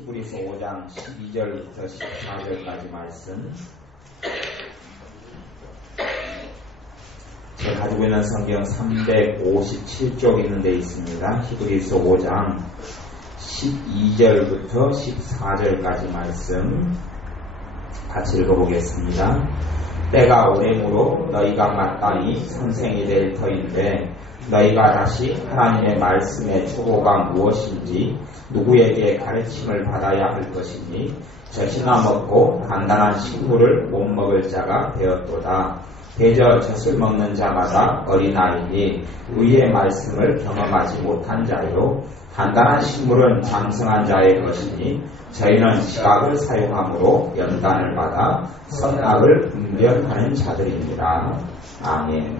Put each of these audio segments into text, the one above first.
히브리서 5장 12절부터 14절까지 말씀. 제가 가지고 있는 성경 357쪽 있는 데 있습니다. 히브리서 5장 12절부터 14절까지 말씀 같이 읽어보겠습니다. 때가 오래므로 너희가 마땅히 선생이 될 터인데 너희가 다시 하나님의 말씀의 초보가 무엇인지 누구에게 가르침을 받아야 할 것이니 젖이나 먹고 단단한 식물을 못 먹을 자가 되었도다. 대저 젖을 먹는 자마다 어린아이니 의의 말씀을 경험하지 못한 자요 단단한 식물은 장성한 자의 것이니 저희는 지각을 사용함으로 연단을 받아 선악을 분별하는 자들입니다. 아멘.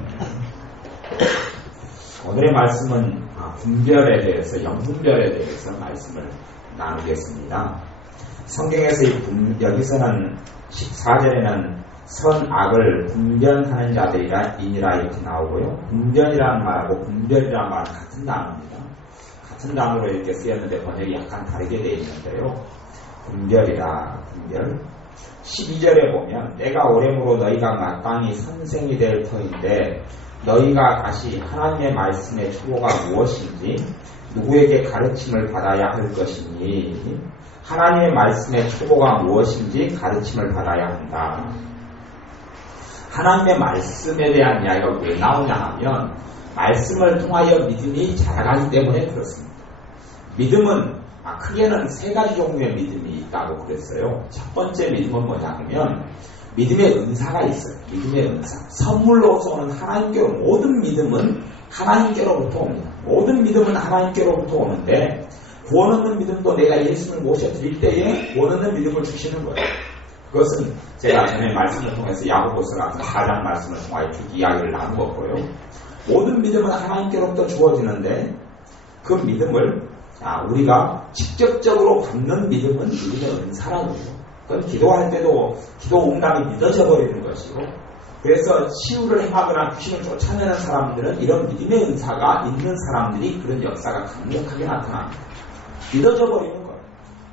오늘의 말씀은 분별에 대해서, 영분별에 대해서 말씀을 나누겠습니다. 성경에서 여기서는 14절에는 선악을 분별하는 자들이라 인이라 이렇게 나오고요. 분별이라는 말하고 분별이라는 말은 같은 단어입니다. 같은 단어로 이렇게 쓰였는데 번역이 약간 다르게 되어 있는데요. 분별이라 분별. 12절에 보면 때가 오래므로 너희가 마땅히 선생이 될 터인데 너희가 다시 하나님의 말씀의 초보가 무엇인지 누구에게 가르침을 받아야 할 것이니 하나님의 말씀의 초보가 무엇인지 가르침을 받아야 한다. 하나님의 말씀에 대한 이야기가 왜 나오냐 하면 말씀을 통하여 믿음이 자라가기 때문에 그렇습니다. 믿음은 크게는 세 가지 종류의 믿음이 있다고 그랬어요. 첫 번째 믿음은 뭐냐 하면 믿음의 은사가 있어요. 믿음의 은사. 선물로서 오는 하나님께로 모든 믿음은 하나님께로부터 옵니다. 모든 믿음은 하나님께로부터 오는데 구원 얻는 믿음도 내가 예수를 모셔드릴 때에 구원 얻는 믿음을 주시는 거예요. 그것은 제가 전에 말씀을 통해서 야고보서 4장 말씀을 통하여 쭉 이야기를 나누었고요. 모든 믿음은 하나님께로부터 주어지는데 그 믿음을 우리가 직접적으로 받는 믿음은 믿음의 은사라고 해요. 그건 기도할 때도 기도 응답이 믿어져 버리는 것이고 그래서 치유를 행하거나 귀신을 쫓아내는 사람들은 이런 믿음의 은사가 있는 사람들이 그런 역사가 강력하게 나타납니다. 믿어져 버리는 거예요.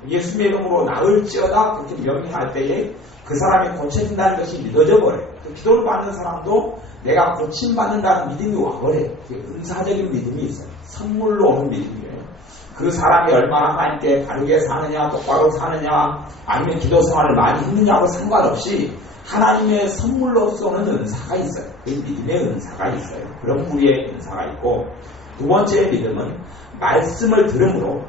예수님의 이름으로 나을지어다 그렇게 명령할 때에 그 사람이 고쳐진다는 것이 믿어져 버려요. 기도를 받는 사람도 내가 고침받는다는 믿음이 와버려요. 은사적인 믿음이 있어요. 선물로 오는 믿음이에요. 그 사람이 얼마나 하나님께 바르게 사느냐, 똑바로 사느냐, 아니면 기도 생활을 많이 했느냐하고 상관없이 하나님의 선물로서 오는 은사가 있어요. 그 믿음의 은사가 있어요. 그런 부류의 은사가 있고 두 번째 믿음은 말씀을 들음으로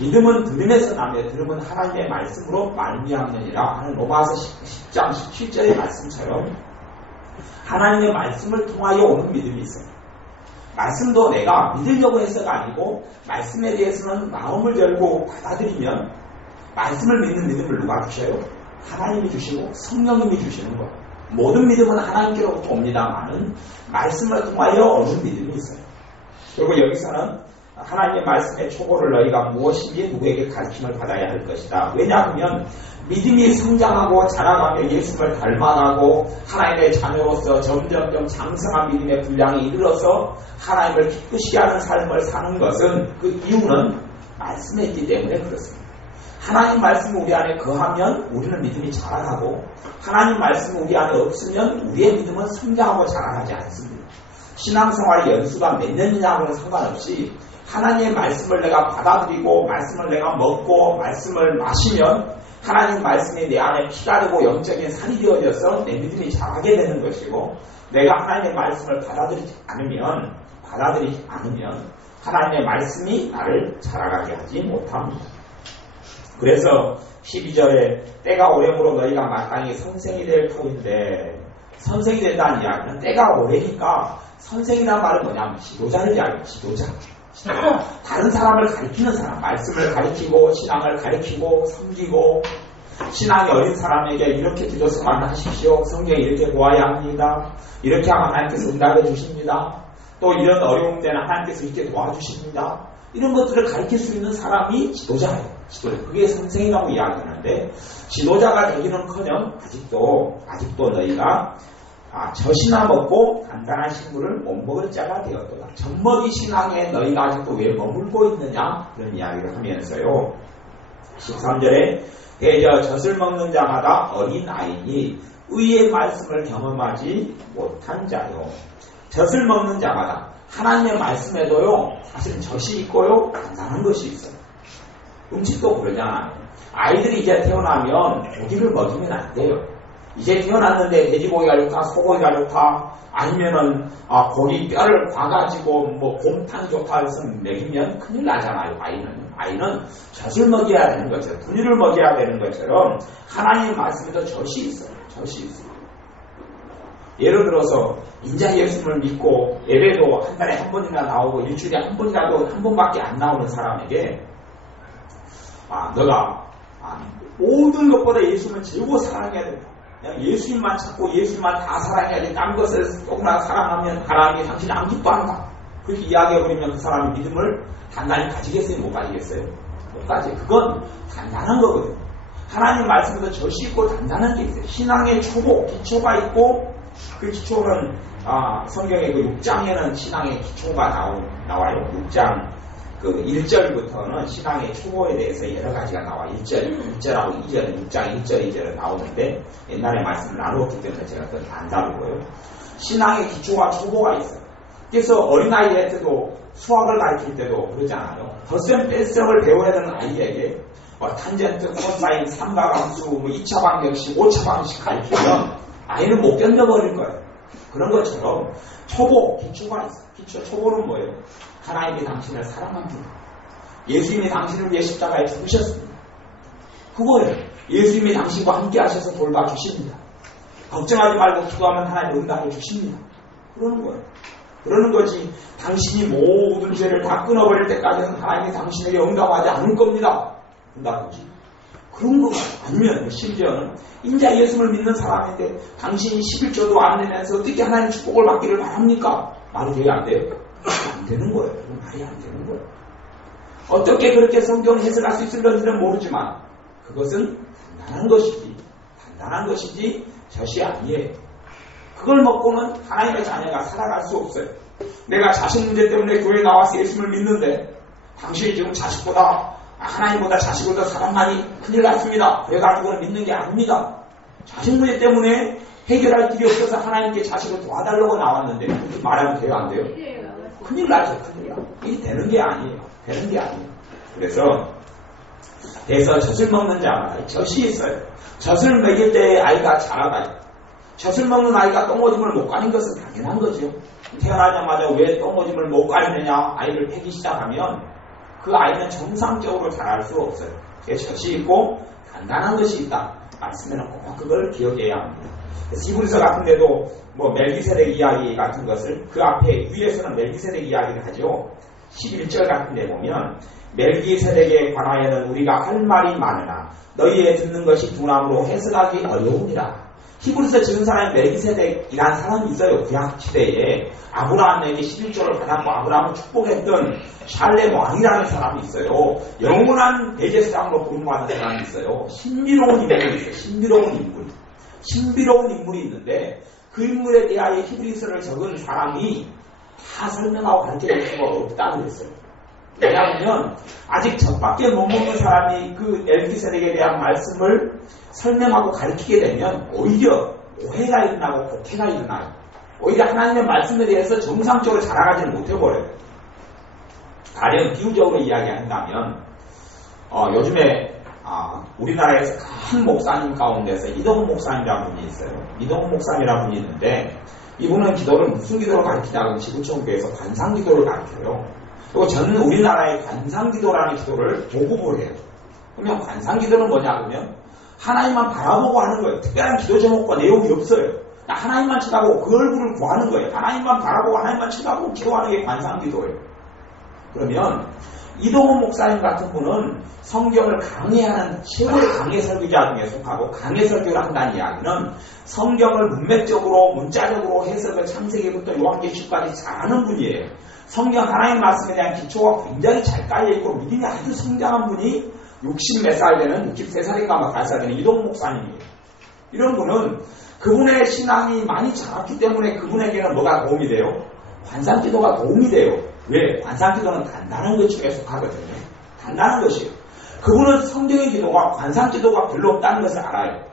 믿음은 들음에서 나며 들음은 하나님의 말씀으로 말미암느니라 하는 로마서 10장 17절의 말씀처럼 하나님의 말씀을 통하여 오는 믿음이 있어요. 말씀도 내가 믿으려고 해서가 아니고 말씀에 대해서는 마음을 열고 받아들이면 말씀을 믿는 믿음을 누가 주셔요? 하나님이 주시고 성령님이 주시는 거예요. 모든 믿음은 하나님께로부터 옵니다만은 말씀을 통하여 오는 믿음이 있어요. 그리고 여기서는 하나님의 말씀의 초보를 너희가 무엇인지 누구에게 가르침을 받아야 할 것이다. 왜냐하면 믿음이 성장하고 자라가며 예수님을 닮아가고 하나님의 자녀로서 점점점 장성한 믿음의 분량에 이르러서 하나님을 기쁘시게 하는 삶을 사는 것은 그 이유는 말씀에 있기 때문에 그렇습니다. 하나님 말씀이 우리 안에 거하면 우리는 믿음이 자라나고 하나님 말씀이 우리 안에 없으면 우리의 믿음은 성장하고 자라나지 않습니다. 신앙생활의 연수가 몇 년이냐고는 상관없이 하나님의 말씀을 내가 받아들이고 말씀을 내가 먹고 말씀을 마시면 하나님 말씀이 내 안에 피가 되고 영적인 살이 되어져서 내 믿음이 자라게 되는 것이고 내가 하나님의 말씀을 받아들이지 않으면 하나님의 말씀이 나를 자라가게 하지 못합니다. 그래서 12절에 때가 오래므로 너희가 마땅히 선생이 될 터인데 선생이 된다는 이야기는 때가 오래니까 선생이라는 말은 뭐냐면 지도자를 이야기해요. 지도자. 다른 사람을 가리키는 사람, 말씀을 가리키고 신앙을 가리키고 섬기고 신앙이 어린 사람에게 이렇게 기도 생활을 하십시오. 성경에 이렇게 보아야 합니다. 이렇게 하면 하나님께서 응답해 주십니다. 또 이런 어려움 때는 하나님께서 이렇게 도와주십니다. 이런 것들을 가리킬 수 있는 사람이 지도자예요. 지도자. 그게 선생이라고 이야기하는데 지도자가 되기는커녕 아직도 너희가 젖이나 먹고 단단한 식물을 못 먹을 자가 되었도다. 젖먹이 신앙에 너희가 아직도 왜 머물고 있느냐 그런 이야기를 하면서요. 13절에 대저 젖을 먹는 자마다 어린아이니 의의 말씀을 경험하지 못한 자요. 젖을 먹는 자마다 하나님의 말씀에도요 사실은 젖이 있고요 단단한 것이 있어요. 음식도 그러잖아요. 아이들이 이제 태어나면 고기를 먹이면 안 돼요. 이제 태어났는데 돼지고기가 좋다, 소고기가 좋다, 아니면은 고기 뼈를 과가지고 뭐 곰탕이 좋다 해서 먹이면 큰일 나잖아요. 아이는 젖을 먹여야 되는 것처럼, 분유를 먹여야 되는 것처럼 하나님의 말씀에도 젖이 있어요. 젖이 있어요. 예를 들어서 인자 예수님을 믿고 예배도 한 달에 한 번이나 나오고 일주일에 한 번이라도 한 번밖에 안 나오는 사람에게 너가 모든 것보다 예수님을 최고 사랑해야 된다. 그냥 예수님만 찾고 예수님만 다 사랑해야 돼. 딴 것을 조금만 사랑하면 하나님이 당신이 안 기뻐한다. 그렇게 이야기해버리면 그 사람이 믿음을 단단히 가지겠어요? 못 가지겠어요? 못 가지. 그건 단단한 거거든요. 하나님 말씀에서 젖이 있고 단단한 게 있어요. 신앙의 초보, 기초가 있고 그 기초는 성경의 그 6장에는 신앙의 기초가 나와요. 6장 그 1절부터는 신앙의 초보에 대해서 여러 가지가 나와. 1절하고 2절, 6장 1절, 2절은 나오는데 옛날에 말씀을 나누었기 때문에 제가 더 안 다루고요. 신앙의 기초와 초보가 있어요. 그래서 어린아이들 때도 수학을 가르칠 때도 그러잖아요. 덧셈 뺄셈을 배워야 되는 아이에게 탄젠트, 코사인, 삼각함수, 2차 방정식, 5차 방정식 가르치면 아이는 못 견뎌버릴 거예요. 그런 것처럼 초보, 기초가 있어요. 초보는 뭐예요? 하나님이 당신을 사랑합니다. 예수님이 당신을 위해 십자가에 죽으셨습니다. 그거예요. 예수님이 당신과 함께 하셔서 돌봐주십니다. 걱정하지 말고 기도하면 하나님 응답해 주십니다. 그러는 거예요. 그러는 거지. 당신이 모든 죄를 다 끊어버릴 때까지는 하나님이 당신에게 응답하지 않을 겁니다. 응답하지. 그런 거 아니면 심지어는 인자 예수를 믿는 사람인데 당신이 11조도 안 내면서 어떻게 하나님 축복을 받기를 바랍니까? 말이 돼야 안 돼요? 안 되는 거예요. 말이 안 되는 거예요. 어떻게 그렇게 성경을 해석할 수 있을런지는 모르지만 그것은 단단한 것이지 젖이 아니에요. 그걸 먹고는 하나님의 자녀가 살아갈 수 없어요. 내가 자식 문제 때문에 교회에 나와서 예수를 믿는데 당신이 지금 자식보다 하나님보다 자식을 더 사랑하니 큰일 났습니다. 그래가지고는 믿는 게 아닙니다. 자식 문제 때문에 해결할 길이 없어서 하나님께 자식을 도와달라고 나왔는데 그렇게 말하면 돼요? 안 돼요? 큰일 나죠. 큰일 나. 이게 되는 게 아니에요. 그래서 젖을 먹는 자마다 젖이 있어요. 젖을 먹일 때 아이가 자라가요. 젖을 먹는 아이가 똥오줌을 못 가는 것은 당연한 거죠. 태어나자마자 왜 똥오줌을 못 가리느냐 아이를 패기 시작하면 그 아이는 정상적으로 자랄 수 없어요. 젖이 있고 단단한 것이 있다. 말씀에는 꼭 그걸 기억해야 합니다. 그래서 히브리서 같은 데도 멜기세덱 이야기 같은 것을 그 앞에 위에서는 멜기세덱 이야기를 하죠. 11절 같은 데 보면 멜기세덱에 관하여는 우리가 할 말이 많으나 너희의 듣는 것이 둔함으로 해석하기 어려우니라. 히브리서 지은 사람이 멜기세덱이라는 사람이 있어요. 구약 시대에 아브라함에게 11조를 받았고 아브라함을 축복했던 샬렘 왕이라는 사람이 있어요. 영원한 대제사장으로 부름받는 사람이 있어요. 신비로운 인물이 있어요. 신비로운 인물이 있는데 그 인물에 대하여 히브리서를 적은 사람이 다 설명하고 가르쳐줄 수가 없다고 그랬어요. 왜냐하면 아직 젖밖에 못 먹는 사람이 그 멜기세덱에 대한 말씀을 설명하고 가르치게 되면 오히려 오해가 일어나고 곡해가 일어나요. 오히려 하나님의 말씀에 대해서 정상적으로 자라가지는 못해버려요. 가령 비유적으로 이야기한다면 요즘에 우리나라에서 큰 목사님 가운데서 이동훈 목사님이라는 분이 있어요. 이동훈 목사님이라는 분이 있는데 이분은 기도를 무슨 기도를 가르치냐면 지구촌교회에서 관상기도를 가르쳐요. 그리고 저는 우리나라의 관상기도라는 기도를 보급을 해요. 그러면 관상기도는 뭐냐 그러면 하나님만 바라보고 하는 거예요. 특별한 기도 제목과 내용이 없어요. 하나님만 쳐다보고 그 얼굴을 구하는 거예요. 하나님만 바라보고 하나님만 쳐다보고 기도하는 게 관상기도예요. 그러면 이동훈 목사님 같은 분은 성경을 강해하는 최고의 강해 설교자 중에 속하고 강해 설교를 한다는 이야기는 성경을 문맥적으로 문자적으로 해석을 창세기부터 요한계시까지 잘하는 분이에요. 성경 하나님 말씀에 대한 기초가 굉장히 잘 깔려있고 믿음이 아주 성장한 분이 60 몇 살 되는 63살인가 막 8살 되는 이동훈 목사님이에요. 이런 분은 그분의 신앙이 많이 자랐기 때문에 그분에게는 뭐가 도움이 돼요? 관상기도가 도움이 돼요. 왜? 관상기도는 단단한 것 중에 속하거든요. 단단한 것이에요. 그분은 성경의 기도가 관상기도가 별로 없다는 것을 알아요.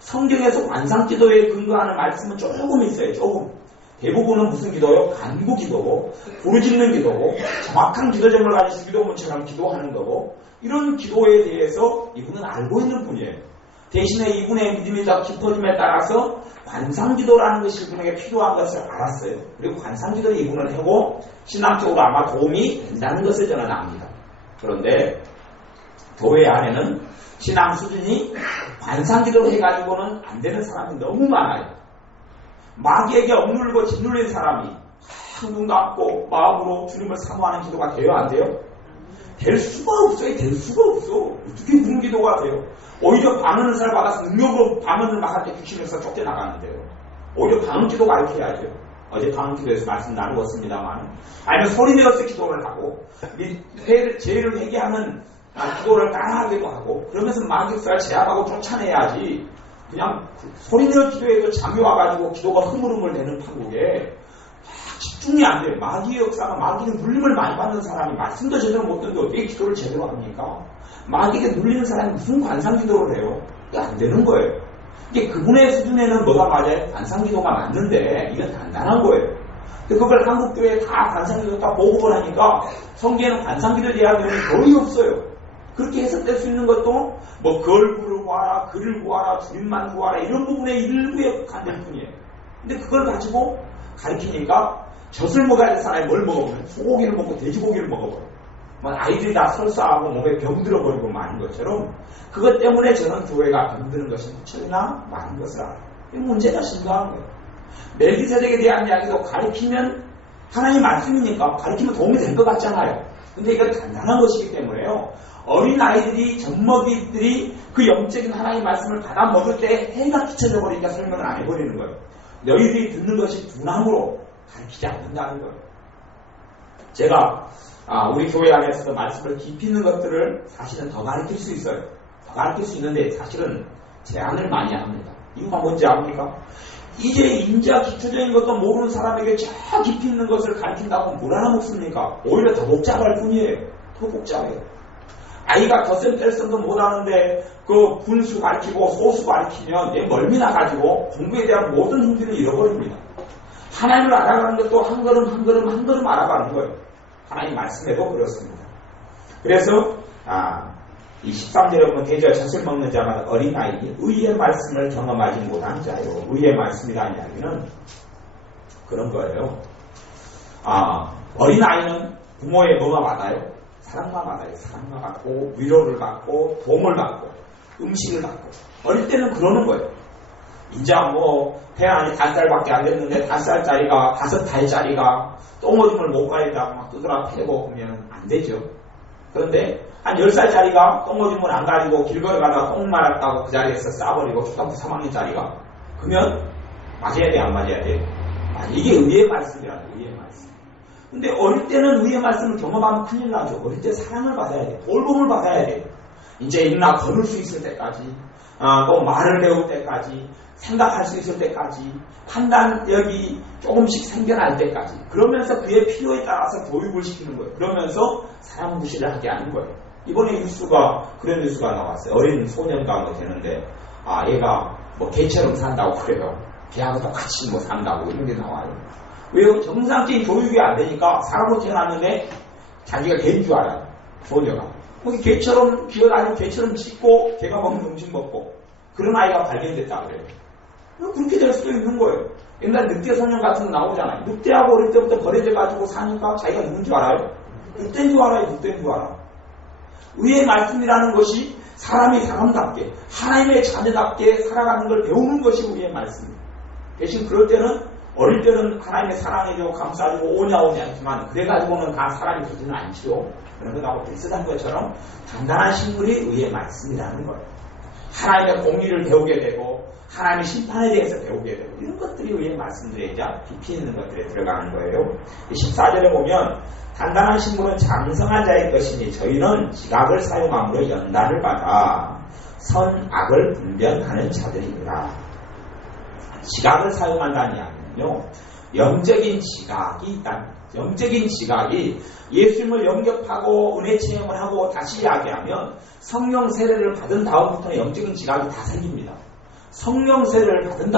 성경에서 관상기도에 근거하는 말씀은 조금 있어요. 조금. 대부분은 무슨 기도요? 간구 기도고, 부르짖는 기도고, 정확한 기도점을 가지고 기도문처럼 기도하는 거고, 이런 기도에 대해서 이분은 알고 있는 분이에요. 대신에 이분의 믿음이 더 깊어짐에 따라서 관상기도라는 것이 이분에게 필요한 것을 알았어요. 그리고 관상기도를 이분은 하고 신앙적으로 아마 도움이 된다는 것을 저는 압니다. 그런데 교회 안에는 신앙 수준이 관상기도를 해가지고는 안 되는 사람이 너무 많아요. 마귀에게 억눌리고 짓눌린 사람이 눈 감고 마음으로 주님을 사모하는 기도가 돼요? 안 돼요? 될 수가 없어요. 될 수가 없어. 어떻게 그런 기도가 돼요? 오히려 방언을 살 받아서 능력으로 방언을 막 할 때 귀신에서 쫓겨나가는데요. 오히려 방언 기도 가르쳐야죠. 어제 방언 기도에서 말씀 나누었습니다만, 아니면 소리 내어서 기도를 하고 죄를 회개하는 기도를 따라하기도 하고, 그러면서 마귀를 제압하고 쫓아내야지. 그냥 소리 내어 기도해도 잠이 와가지고 기도가 흐물흐물 되는 판국에 집중이 안 돼요. 마귀의 역사가, 마귀는 눌림을 많이 받는 사람이 말씀도 제대로 못 듣는데 어떻게 기도를 제대로 합니까? 마귀에게 눌리는 사람이 무슨 관상기도를 해요? 이게 안 되는 거예요. 이게 그분의 수준에는 뭐가 맞아요? 관상기도가 맞는데 이건 간단한 거예요. 근데 그걸 한국교회에 다 관상기도 다 보고를 하니까 성경에는 관상기도에 대한 내용이 거의 없어요. 그렇게 해석될 수 있는 것도 뭐 걸구를 구하라, 글을 구하라, 주님만 구하라 이런 부분의 일부에 간될 뿐이에요. 근데 그걸 가지고 가르치니까 젖을 먹어야 될 사람이 뭘 먹어버려요? 소고기를 먹고 돼지고기를 먹어버려요. 아이들이 다 설사하고 몸에 병들어 버리고 마는 것처럼 그것 때문에 저는 교회가 병드는 것이 무척이나 많은 것을 알아요. 이 문제가 심각한 거예요. 멜기세덱에 대한 이야기도 가르치면 하나님 말씀이니까 가르치면 도움이 될 것 같잖아요. 근데 이건 간단한 것이기 때문에요. 어린 아이들이, 젖먹이들이 그 영적인 하나님 말씀을 받아 먹을 때 해가 끼쳐져 버리니까 설명을 안 해버리는 거예요. 너희들이 듣는 것이 둔함으로 가르치지 않는다는 거예요. 제가 우리 교회 안에서도 말씀을 깊이 있는 것들을 사실은 더 가르칠 수 있어요. 더 가르칠 수 있는데 사실은 제한을 많이 합니다. 이유가 뭔지 압니까? 이제 인자 기초적인 것도 모르는 사람에게 저 깊이 있는 것을 가르친다고 뭘 하나 먹습니까? 오히려 더 복잡할 뿐이에요. 더 복잡해요. 아이가 덧셈 뺄셈도 못하는데 그 분수 가르치고 소수 가르치면 얘 멀미나 가지고 공부에 대한 모든 흥미를 잃어버립니다. 하나님을 알아가는 것도 한 걸음 한 걸음 한 걸음 알아가는 거예요. 하나님 말씀에도 그렇습니다. 그래서 이 13절에 보면 대저 젖을 먹는 자마다 어린아이니 의의 말씀을 경험하지 못한 자요. 의의 말씀이라는 이야기는 그런 거예요. 어린아이는 부모의 뭐가 받아요? 사랑만 받아요. 사랑만 받고 위로를 받고 도움을 받고 음식을 받고 어릴 때는 그러는 거예요. 이제 태어나니 5살밖에 안 됐는데 5살짜리가 5달짜리가 똥오줌을 못 가리다가 막 두드러 패고 그러면 안 되죠. 그런데 한 10살짜리가 똥오줌을 안 가리고 길 걸어가다가 똥 말았다고 그 자리에서 싸버리고 초등학교 3학년짜리가 그러면 맞아야 돼, 안 맞아야 돼? 이게 의의 말씀이라는 거예요. 의의 말씀. 근데 어릴 때는 의의 말씀을 경험하면 큰일 나죠. 어릴 때 사랑을 받아야 돼. 돌봄을 받아야 돼. 이제 입나 걸을 수 있을 때까지 또 말을 배울 때까지 생각할 수 있을 때까지 판단력이 조금씩 생겨날 때까지 그러면서 그의 필요에 따라서 교육을 시키는 거예요. 그러면서 사랑 무시를 하게 하는 거예요. 이번에 그런 뉴스가 나왔어요. 어린 소년가 되는데 얘가 개처럼 산다고 그래요. 개하고 똑같이 산다고 이런 게 나와요. 왜요? 정상적인 교육이 안 되니까 사람으로 태어났는데 자기가 개인 줄 알아요. 소녀가. 개처럼 기어다니고 개처럼 짖고 개가 먹는 음식 먹고 그런 아이가 발견됐다 그래요. 그렇게 될 수도 있는 거예요. 옛날 늑대 소년 같은 거 나오잖아요. 늑대하고 어릴 때부터 버려져가지고 사니까 자기가 누군 줄 알아요? 늑대인 줄 알아요? 늑대인 줄 알아? 의의 말씀이라는 것이 사람이 사람답게 하나님의 자녀답게 살아가는 걸 배우는 것이 의의 말씀입니다. 대신 그럴 때는 어릴 때는 하나님의 사랑해주고 감싸주고 오냐 했지만 그래가지고는 다 사람이 되지는 않죠. 그런 것하고 비슷한 것처럼 단단한 식물이 의의 말씀이라는 거예요. 하나님의 공의를 배우게 되고 하나님의 심판에 대해서 배우게 되고 이런 것들이 의의 말씀들이자 깊이 있는 것들에 들어가는 거예요. 14절에 보면 단단한 식물은 장성한 자의 것이니 저희는 지각을 사용함으로 연단을 받아 선악을 분별하는 자들입니다. 지각을 사용한다는 이야기는요. 영적인 지각이 있다는 거예요. 영적인 지각이 예수님을 영접하고 은혜 체험을 하고 다시 이야기하면 성령 세례를 받은 다음부터는 영적인 지각이 다 생깁니다. 성령 세례를 받은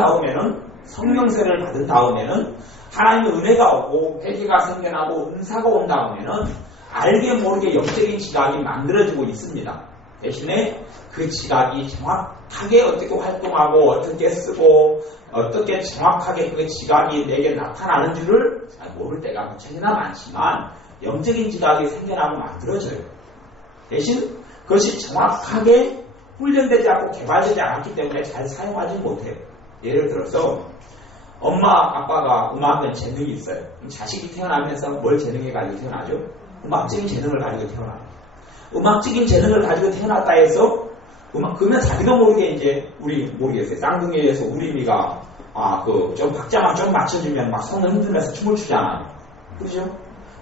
다음에는 하나님의 은혜가 오고 회개가 생겨나고 은사가 온 다음에는 알게 모르게 영적인 지각이 만들어지고 있습니다. 대신에 그 지각이 정확하게 어떻게 활동하고 어떻게 쓰고 어떻게 정확하게 그 지각이 내게 나타나는 줄을 잘 모를 때가 무척이나 많지만 영적인 지각이 생겨나고 만들어져요. 대신 그것이 정확하게 훈련되지 않고 개발되지 않았기 때문에 잘 사용하지 못해요. 예를 들어서 엄마 아빠가 음악은 재능이 있어요. 자식이 태어나면서 뭘 재능에 가지고 태어나죠? 음악적인 재능을 가지고 태어나요. 음악적인 재능을 가지고 태어났다 해서 그러면 자기도 모르게 이제 우리 모르겠어요. 쌍둥이에서 우리미가 좀 박자만 좀 맞춰주면 막 손을 흔들면서 춤을 추잖아요. 그렇죠?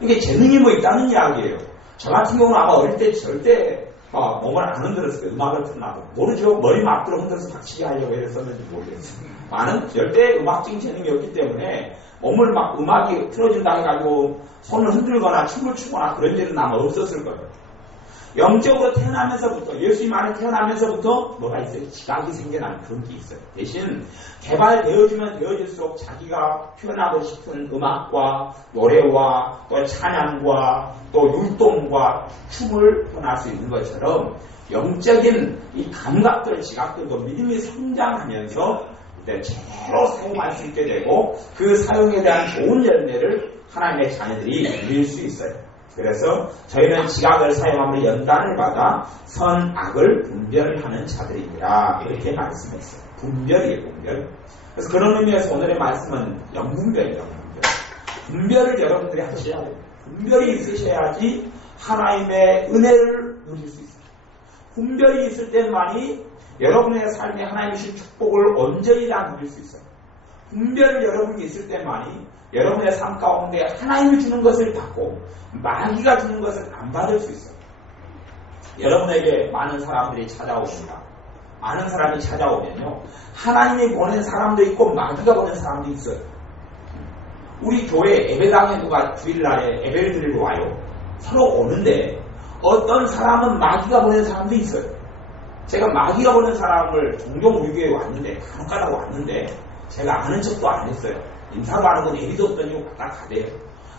이게 재능이 뭐 있다는 이야기예요. 저 같은 경우는 아마 어릴 때 절대 몸을 안 흔들었어요. 음악을 틀어놔도. 모르죠. 머리 막들어 흔들어서 박치기 하려고 했었는지 모르겠어요. 나는 절대 음악적인 재능이 없기 때문에 몸을 막 음악이 틀어진다 해가지고 손을 흔들거나 춤을 추거나 그런 일은 아마 없었을 거예요. 영적으로 태어나면서부터 예수님 안에 태어나면서부터 뭐가 있어요? 지각이 생겨나는 그런 게 있어요. 대신 개발되어지면 되어질수록 자기가 표현하고 싶은 음악과 노래와 또 찬양과 또 율동과 춤을 표현할 수 있는 것처럼 영적인 이 감각들, 지각들도 믿음이 성장하면서 이제 제대로 사용할 수 있게 되고 그 사용에 대한 좋은 열매를 하나님의 자녀들이 누릴 수 있어요. 그래서 저희는 지각을 사용함으로 연단을 받아 선악을 분별하는 자들이니라 이렇게 말씀했어요. 분별이에요. 분별. 그래서 그런 의미에서 오늘의 말씀은 영분별이에요. 분별을 여러분들이 하셔야 돼요. 분별이 있으셔야지 하나님의 은혜를 누릴 수 있어요. 분별이 있을 때만이 여러분의 삶에 하나님이 주신 축복을 온전히 다 누릴 수 있어요. 분별이 여러분이 있을 때만이 여러분의 삶 가운데 하나님이 주는 것을 받고 마귀가 주는 것을 안 받을 수 있어요. 여러분에게 많은 사람들이 찾아옵니다. 많은 사람이 찾아오면요. 하나님이 보낸 사람도 있고 마귀가 보낸 사람도 있어요. 우리 교회 예배당에 누가 주일날에 예배를 드리고 와요. 서로 오는데 어떤 사람은 마귀가 보낸 사람도 있어요. 제가 마귀가 보낸 사람을 종종 우리 교회에 왔는데 간혹가다가 왔는데 제가 아는 척도 안 했어요. 인사도 안 하고 얘기도 없더니 딱 가대요.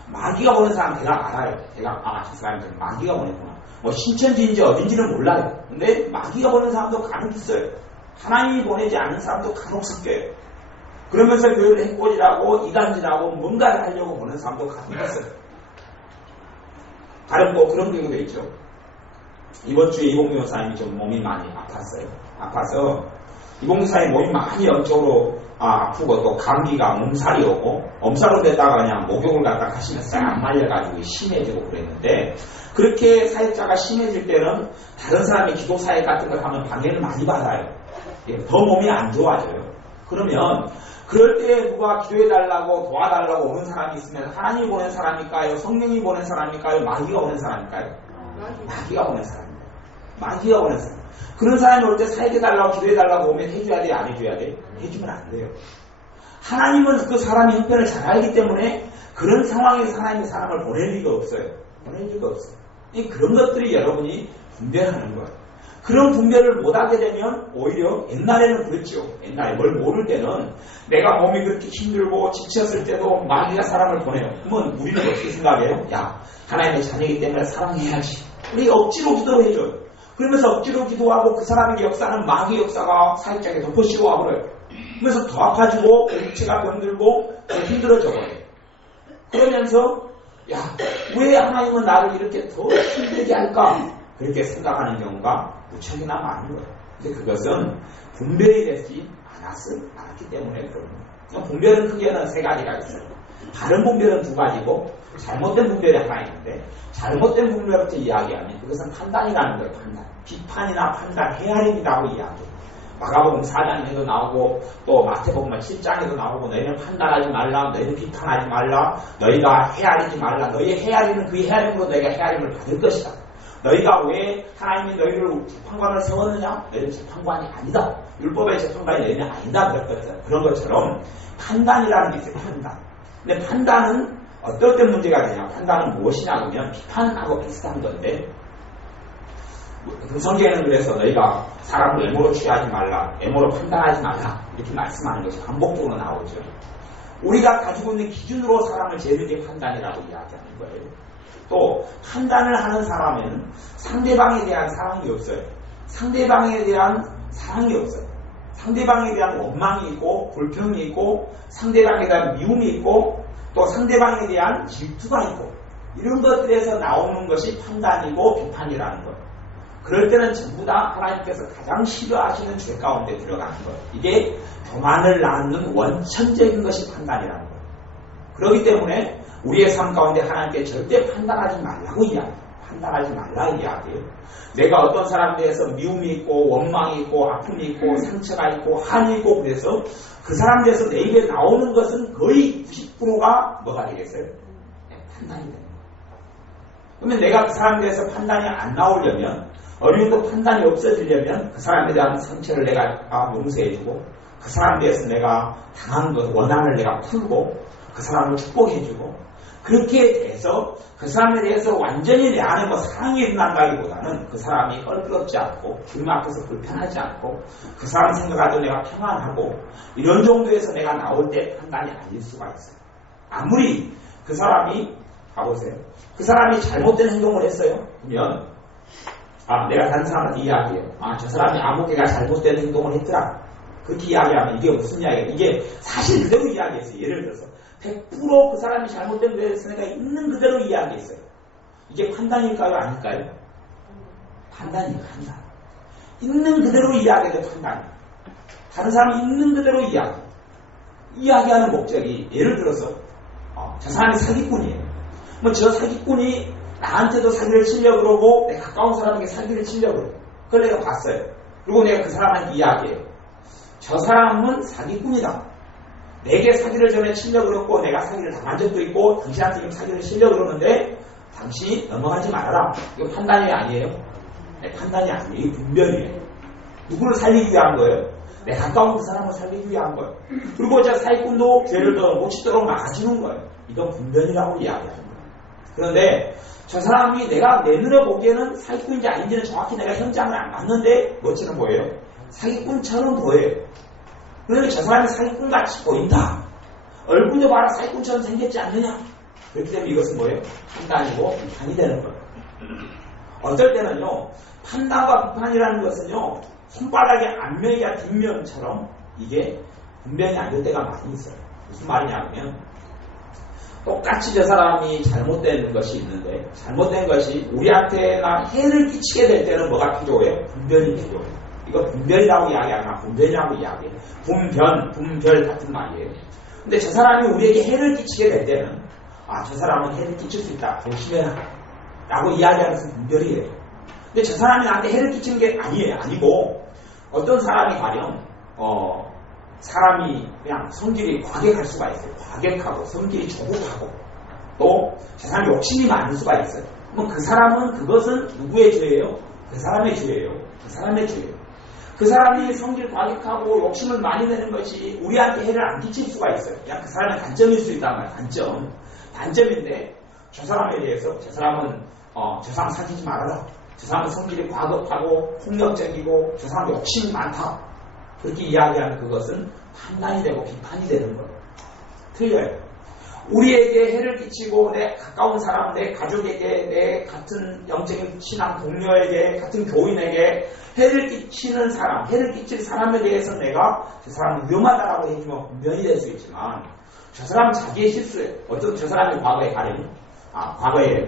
마귀가 보낸 사람 제가 알아요. 제가 그 사람들은 마귀가 보냈구나. 뭐 신천지인지 어딘지는 몰라요. 근데 마귀가 보낸 사람도 간혹 있어요. 하나님이 보내지 않은 사람도 간혹 섞여요. 그러면서 교회를 해코지라고 이단지라고 뭔가를 하려고 보낸 사람도 간혹 있어요. 다른 뭐 그런 경우도 있죠. 이번 주에 이봉규 목사님이 좀 몸이 많이 아팠어요. 아파서 이봉규 목사님 몸이 많이 영적으로 아프고 또 감기가 몸살이 오고 엄살로 되다가 그냥 목욕을 갖다 하시면 싹 말려가지고 심해지고 그랬는데 그렇게 사역자가 심해질 때는 다른 사람이 기도 사역 같은 걸 하면 방해를 많이 받아요. 더 몸이 안 좋아져요. 그러면 그럴 때 누가 기도해달라고 도와달라고 오는 사람이 있으면 하나님이 보낸 사람일까요? 성령이 보낸 사람일까요? 마귀가 보낸 사람일까요? 마귀가 보낸 사람입니다. 마귀가 보낸 사람. 그런 사람이 올 때 사역해달라고 기도해달라고 오면 해줘야 돼? 안 해줘야 돼? 해주면 안 돼요. 하나님은 그 사람이 형편을 잘 알기 때문에 그런 상황에서 하나님이 사람을 보낼 리가 없어요. 보낼 리가 없어요. 그런 것들이 여러분이 분별하는 거예요. 그런 분별을 못하게 되면 오히려 옛날에는 그랬죠. 옛날에 뭘 모를 때는 내가 몸이 그렇게 힘들고 지쳤을 때도 마귀가 사람을 보내요. 그러면 우리는 어떻게 생각해요? 야, 하나님의 자녀이기 때문에 사랑해야지. 우리 억지로 기도해줘요. 그러면서 억지로 기도하고 그 사람에게 역사는 마귀 역사가 사역장에 덮어씌워 와버려요. 그래서 더 아파지고 육체가 병들고 더 힘들어져 버려요. 그러면서 야, 왜 하나님은 나를 이렇게 더 힘들게 할까? 그렇게 생각하는 경우가 무척이나 많은 거예요. 근데 그것은 분별이 되지 않았기 때문에 그런 거예요. 분별은 크게는 세 가지가 있어요. 바른 분별은 두 가지고 잘못된 분별이 하나 있는데 잘못된 분별부터 이야기하면 그것은 판단이라는 거예요. 판단. 비판이나 판단, 헤아림이라고 이야기해요. 마가복음 4장에도 나오고 또 마태복음 7장에도 나오고 너희는 판단하지 말라, 너희는 비판하지 말라, 너희가 헤아리지 말라. 너희의 헤아리는 그 헤아림으로 너희가 헤아림을 받을 것이다. 너희가 왜 하나님이 너희를 재판관을 세웠느냐? 너희는 재판관이 아니다. 율법의 재판관이 너희는 아니다. 그런 것처럼 판단이라는 게 있어요. 판단. 근데 판단은 어떨 때 문제가 되냐? 판단은 무엇이냐 그러면 비판하고 비슷한 건데 성경에는 그래서 너희가 사람을 외모로 취하지 말라, 외모로 판단하지 말라 이렇게 말씀하는 것이 반복적으로 나오죠. 우리가 가지고 있는 기준으로 사람을 재는 게 판단이라고 이야기하는 거예요. 또 판단을 하는 사람에는 상대방에 대한 사랑이 없어요. 상대방에 대한 사랑이 없어요. 상대방에 대한 원망이 있고 불평이 있고 상대방에 대한 미움이 있고 또 상대방에 대한 질투가 있고 이런 것들에서 나오는 것이 판단이고 비판이라는 거예요. 그럴 때는 전부 다 하나님께서 가장 싫어하시는 죄 가운데 들어가는 거예요. 이게 교만을 낳는 원천적인 것이 판단이라는 거예요. 그렇기 때문에 우리의 삶 가운데 하나님께 절대 판단하지 말라고 이야기해요. 판단하지 말라 이야기해요. 내가 어떤 사람에 대해서 미움이 있고 원망이 있고 아픔이 있고 상처가 있고 한이 있고 그래서 그 사람에 대해서 내 입에 나오는 것은 거의 90%가 뭐가 되겠어요? 판단이 됩니다. 그러면 내가 그 사람에 대해서 판단이 안 나오려면 어느 정도 판단이 없어지려면 그 사람에 대한 상처를 내가 용서해주고 그 사람에 대해서 내가 당한 것 원한을 내가 풀고 그 사람을 축복해주고 그렇게 돼서 그 사람에 대해서 완전히 내 안에 뭐 사랑이 일어난다기보다는 그 사람이 껄끄럽지 않고 주님 앞에서 불편하지 않고 그 사람 생각하도 내가 평안하고 이런 정도에서 내가 나올 때 판단이 아닐 수가 있어요. 아무리 그 사람이 가보세요. 그 사람이 잘못된 행동을 했어요. 그러면 내가 다른 사람한테 이야기해요. 저 사람이 아무개가 잘못된 행동을 했더라. 그렇게 이야기하면 이게 무슨 이야기예요? 이게 사실 그대로 이야기했어요. 예를 들어서 100% 그 사람이 잘못된 거에 대해서 내가 있는 그대로 이야기했어요. 이게 판단일까요? 아닐까요? 판단이에요. 판단. 있는 그대로 이야기해도 판단이에요. 다른 사람이 있는 그대로 이야기하는 목적이 예를 들어서 저 사람이 사기꾼이에요. 뭐 저 사기꾼이 나한테도 사기를 치려고 그러고 내 가까운 사람에게 사기를 치려고 그러고 그걸 내가 봤어요. 그리고 내가 그 사람한테 이야기해요. 저 사람은 사기꾼이다. 내게 사기를 전에 치려고 그랬고 내가 사기를 당한 적도 있고 당신한테 지금 사기를 치려고 그러는데 당신이 넘어가지 말아라. 이거 판단이 아니에요. 판단이 아니에요. 이게 분별이에요. 누구를 살리기 위한 거예요? 내 가까운 그 사람을 살리기 위한 거예요. 그리고 저 사기꾼도 죄를 더 못 짓도록 막아주는 거예요. 이건 분별이라고 이야기하는 거예요. 그런데 저 사람이 내가 내 눈에 보기에는 사기꾼인지 아닌지는 정확히 내가 현장을 안 봤는데 뭐처럼 보여요? 사기꾼처럼 보여요. 그러면 저 사람이 사기꾼같이 보인다. 얼굴도 봐라 사기꾼처럼 생겼지 않느냐. 그렇기 때문에 이것은 뭐예요? 판단이고 비판이 되는 거예요. 어떨 때는요. 판단과 비판이라는 것은요. 손바닥의 앞면이야 뒷면처럼 이게 분별이 안 될 때가 많이 있어요. 무슨 말이냐면 똑같이 저 사람이 잘못된 것이 있는데 잘못된 것이 우리한테나 해를 끼치게 될 때는 뭐가 필요해요? 분별이 필요해요. 이거 분별이라고 이야기하나 분별이라고 이야기해요. 분별 같은 말이에요. 근데 저 사람이 우리에게 해를 끼치게 될 때는 저 사람은 해를 끼칠 수 있다. 조심해라. 라고 이야기하는 것은 분별이에요. 근데 저 사람이 나한테 해를 끼치는 게 아니고 어떤 사람이 가령 사람이 그냥 성질이 과격할 수가 있어요. 과격하고 성질이 조급하고 또 저 사람이 욕심이 많을 수가 있어요. 그럼 그 사람은 그것은 누구의 죄예요? 그 사람의 죄예요. 그 사람의 죄예요. 그 사람이 성질 과격하고 욕심을 많이 내는 것이 우리한테 해를 안 끼칠 수가 있어요. 그냥 그 사람의 단점일 수 있단 말이에요. 단점인데 저 사람에 대해서 저 사람은 저 사람 사귀지 말아라. 저 사람은 성질이 과격하고 폭력적이고 저 사람 욕심이 많다. 그렇게 이야기하는 그것은 판단이 되고 비판이 되는 거예요. 틀려요. 우리에게 해를 끼치고 내 가까운 사람, 내 가족에게, 내 같은 영적인 신앙 동료에게, 같은 교인에게 해를 끼치는 사람, 해를 끼칠 사람에 대해서 내가 저 사람은 위험하다라고 해주면 분별이 될 수 있지만 저 사람은 자기의 실수에 어떤 저 사람이 과거에 가령 과거에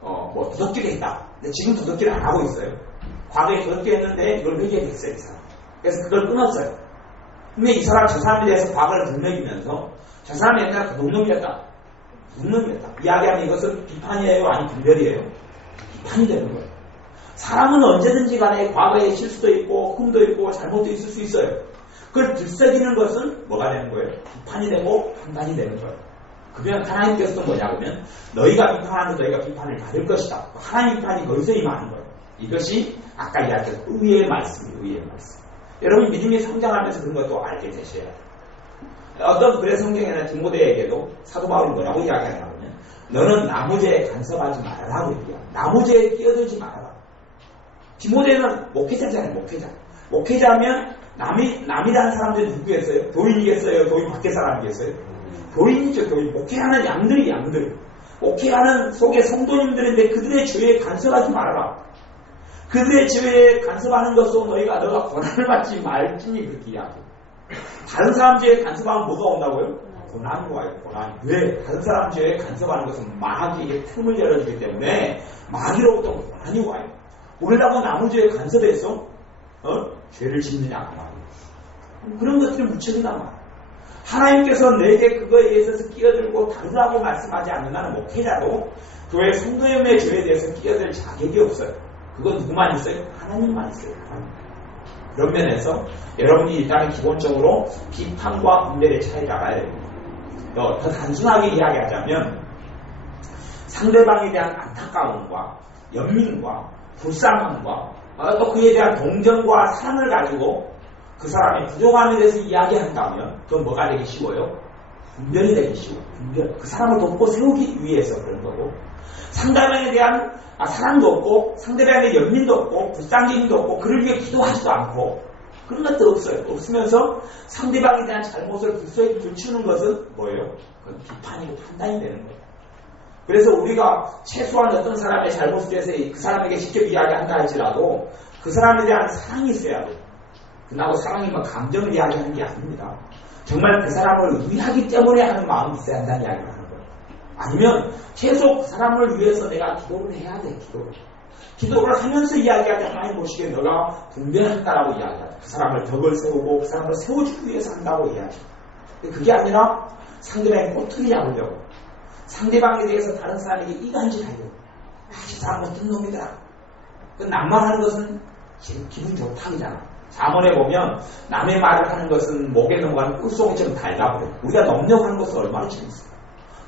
뭐 도덕질을 했다. 근데 지금 도덕질을 안 하고 있어요. 과거에 도덕질 했는데 이걸 회개했어요. 이 사람. 그래서 그걸 끊었어요. 근데 이 사람 저 사람에 대해서 과거를 들먹이면서 저 사람이 옛날에 그 놈놈이었다. 이야기하면 이것은 비판이에요? 아니 분별이에요? 비판이 되는 거예요. 사람은 언제든지 간에 과거에 실수도 있고 흠도 있고 잘못도 있을 수 있어요. 그걸 들썩이는 것은 뭐가 되는 거예요? 비판이 되고 판단이 되는 거예요. 그러면 하나님께서도 뭐냐면 너희가 비판하는 너희가 비판을 받을 것이다. 하나님 비판이 거기서 임하는 거예요. 이것이 아까 이야기했던 의의 말씀이에요. 의의 말씀. 여러분 믿음이 성장하면서 그런 것도 알게 되셔야 돼요. 어떤 글의 성경에는 디모데에게도 사도 바울이 뭐라고 이야기하냐면 너는 나무죄에 간섭하지 말아라고 얘기해요. 나무죄에 끼어들지 말아라. 디모데는 목회자잖아요. 목회자면 남이라는 사람들이 누구겠어요? 교인이겠어요? 교인 밖에 사람이겠어요? 교인이죠. 교인. 목회하는 양들. 목회하는 속에 성도님들인데 그들의 죄에 간섭하지 말아라. 그들의 죄에 간섭하는 것으로 너가 고난을 받지 말지니 그렇게 이야기해요. 다른 사람 죄에 간섭하면 뭐가 온다고요? 고난이 와요. 고난이. 왜? 다른 사람 죄에 간섭하는 것은 마귀의 틈을 열어주기 때문에 마귀로부터 고난이 와요. 우리라고 나무 죄에 간섭해서 죄를 짓느냐 그 말이에요. 그런 것들이 무척이나 많아요. 하나님께서 내게 그거에 있어서 끼어들고 다루라고 말씀하지 않는 한은 목회자도 교회 성도님의 죄에 대해서 끼어들 자격이 없어요. 그건 누구만 있어요? 하나님만 있어요. 하나님. 그런 면에서 여러분이 일단 기본적으로 비판과 분별의 차이를 알아야 됩니다. 더 단순하게 이야기하자면 상대방에 대한 안타까움과 연민과 불쌍함과 또 그에 대한 동정과 사랑을 가지고 그 사람의 부족함에 대해서 이야기한다면 그건 뭐가 되기 쉬워요? 분별이 되기 쉬워요. 분별. 그 사람을 돕고 세우기 위해서 그런 거고 상대방에 대한 사랑도 없고 상대방에 대한 연민도 없고 불쌍함도 없고 그를 위해 기도하지도 않고 그런 것도 없어요. 없으면서 상대방에 대한 잘못을 들추는 것은 뭐예요? 그건 비판이고 판단이 되는 거예요. 그래서 우리가 최소한 어떤 사람의 잘못에 대해서 그 사람에게 직접 이야기한다 할지라도 그 사람에 대한 사랑이 있어야 돼요. 그나고 사랑이 뭐 감정을 이야기하는 게 아닙니다. 정말 그 사람을 위하기 때문에 하는 마음이 있어야 한다는 이야기를 하는 거예요. 아니면 최소 그 사람을 위해서 내가 기도를 해야 돼. 기도를 하면서 이야기하지 하나님 보시기에 너가 분별한다라고 이야기하죠. 그 사람을 덕을 세우고 그 사람을 세워주기 위해서 한다고 이야기하죠. 그게 아니라 상대방의 꼬투리 잡으려고 상대방에 대해서 다른 사람에게 이간질하려고 저 사람 어떤 놈이더라. 그 남말하는 것은 기분 좋다기잖아. 잠언에 보면 남의 말을 하는 것은 목에 넘어가는 꿀송이처럼 달다버려. 우리가 넘겨가는 것은 얼마나 재밌어.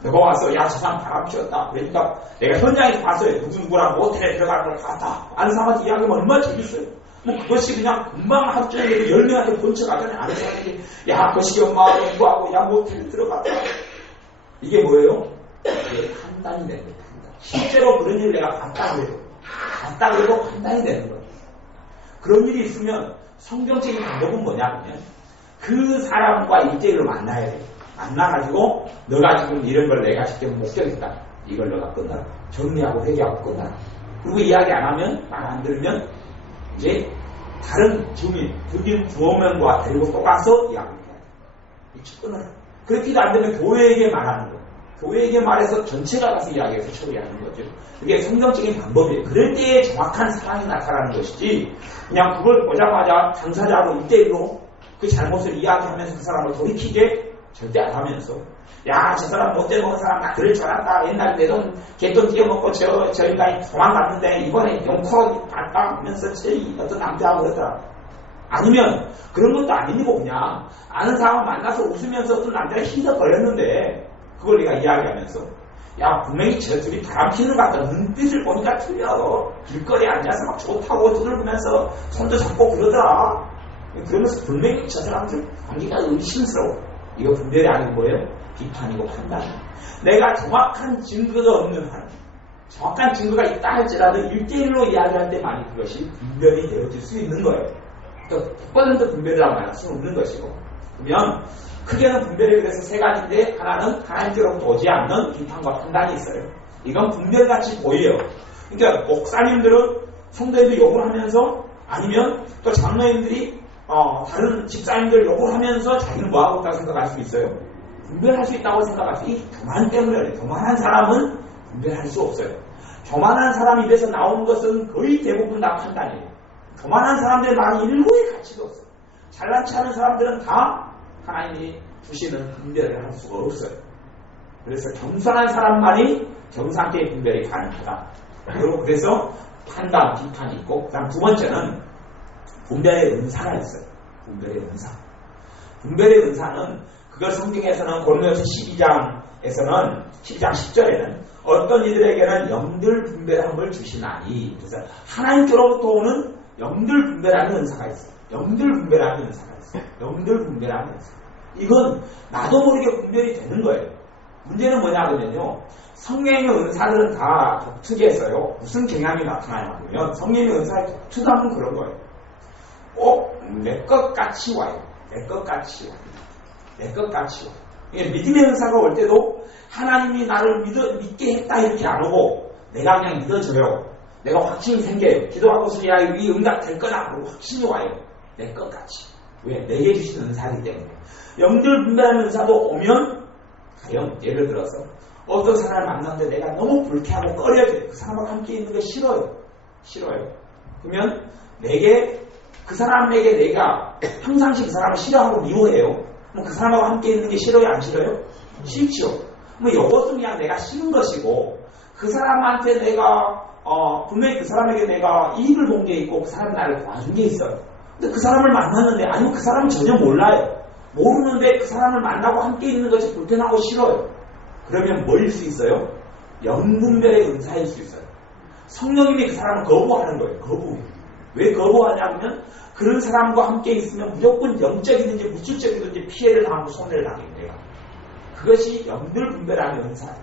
너가 와서 야 저 사람 바람 피웠다. 그러니까 내가 현장에서 봤어요. 누구랑 모텔에 들어가는 걸 봤다. 아는 사람한테 이야기하면 얼마나 재밌어요. 뭐 그것이 그냥 금방 하루 종일 10명한테 본척하더니 아는 사람에게 야 거시기 엄마하고 누구하고 야 모텔에 들어갔다. 이게 뭐예요? 이게 판단이 되는 거예요. 실제로 그런 일을 내가 봤다 그래도 판단이 되는 거예요. 그런 일이 있으면 성경적인 방법은 뭐냐면 그 사람과 1대1로 만나야 돼요. 만나가지고 너가 지금 이런 걸 내가 직접 목격했다. 이걸 너가 끝나라. 정리하고 회개하고 끝나라. 그리고 이야기 안 하면 말 안 들으면 이제 다른 주민 주어명과 데리고 또 가서 이야기를 해야 돼. 끊어라. 그렇게도 안 되면 교회에게 말하는 거예요. 교회에게 말해서 전체가 가서 이야기해서 처리하는 거죠. 그게 성경적인 방법이에요. 그럴 때에 정확한 사랑이 나타나는 것이지 그냥 그걸 보자마자 당사자하고 1대1로 그 잘못을 이야기하면서 그 사람을 돌이키게 절대 안 하면서 야 저 사람 못돼 먹은 사람 나 그럴 줄 알았다. 옛날에 내 돈 개돈 띄어먹고 저 인간이 도망갔는데 이번에 용코로 봤다 하면서 어떤 남자하고 그러더라. 아니면 그런 것도 아니고 그냥 아는 사람 만나서 웃으면서 어떤 남자가 희석거렸는데 그걸 내가 이야기하면서 야 분명히 저 둘이 바람 피는 것 같다. 눈빛을 보니까 틀려. 길거리에 앉아서 막 좋다고 두들기면서 손도 잡고 그러더라. 그러면서 분명히 저 사람들 관계가 의심스러워. 이거 분별이 아니고 뭐예요? 비판이고 판단. 내가 정확한 증거가 없는 한 정확한 증거가 있다 할지라도 1대1로 이야기할 때만이 그것이 분별이 되어질 수 있는 거예요. 또 100% 분별이라고 말할 수는 없는 것이고 그러면 크게는 분별이 그래서 세 가지인데 하나는 하나님께로부터 오지 않는 비판과 판단이 있어요. 이건 분별같이 보여요. 그러니까 목사님들은 성도님들 욕을 하면서 아니면 또 장로님들이 다른 집사님들 욕을 하면서 자기는 뭐하고 있다고 생각할 수 있어요. 분별할 수 있다고 생각할 수 있어요. 이 교만 때문에 그래요. 교만한 사람은 분별할 수 없어요. 교만한 사람 입에서 나오는 것은 거의 대부분 다 판단이에요. 교만한 사람들의 말이 일고의 가치도 없어요. 잘난치 않은 사람들은 다 하나님이 주시는 분별을 할 수가 없어요. 그래서 겸손한 사람만이 겸손하게 분별이 가능하다. 그리고 그래서 판단, 비판이 있고 그 다음 두 번째는 분별의 은사가 있어요. 분별의 은사. 분별의 은사는 그걸 성경에서는 고린도서 12장에서는 12장 10절에는 어떤 이들에게는 영들 분별함을 주시나니 그래서 하나님께로부터 오는 영들 분별하는 은사가 있어요. 영들 분별하는 은사가 있어요. 영들 분별하는 은사. 이건 나도 모르게 분별이 되는 거예요. 문제는 뭐냐면요. 성령의 은사들은 다 독특해서요. 무슨 경향이 나타나냐면 성령의 은사의 독특함은 그런 거예요. 꼭 내 것 같이 와요. 내 것 같이 와요. 내 것 같이 와요. 믿음의 은사가 올 때도 하나님이 나를 믿게 했다 이렇게 안 오고 내가 그냥 믿어져요. 내가 확신이 생겨요. 기도하고 소리야 이 응답될 거다 하고 확신이 와요. 내 것 같이. 왜? 내게 주신 은사이기 때문에. 영들 분별하는 은사도 오면 가령 예를 들어서 어떤 사람을 만났는데 내가 너무 불쾌하고 꺼려져요. 그 사람과 함께 있는 게 싫어요. 그러면 내게 그 사람에게 내가 평상시 그 사람을 싫어하고 미워해요. 그럼 그 사람하고 함께 있는 게 싫어요? 안 싫어요? 싫죠. 뭐 이것도 그냥 내가 싫은 것이고 그 사람한테 내가 분명히 그 사람에게 내가 이익을 본 게 있고 그 사람이 나를 도와준 게 있어요. 근데 그 사람을 만났는데 아니면 그 사람은 전혀 몰라요. 모르는데 그 사람을 만나고 함께 있는 것이 불편하고 싫어요. 그러면 뭐일 수 있어요? 영분별의 은사일 수 있어요. 성령님이 그 사람을 거부하는 거예요. 왜 거부하냐면 그런 사람과 함께 있으면 무조건 영적이든지 물질적이든지 피해를 당하고 손해를 당해요. 내가. 그것이 영들 분별하는 은사예요.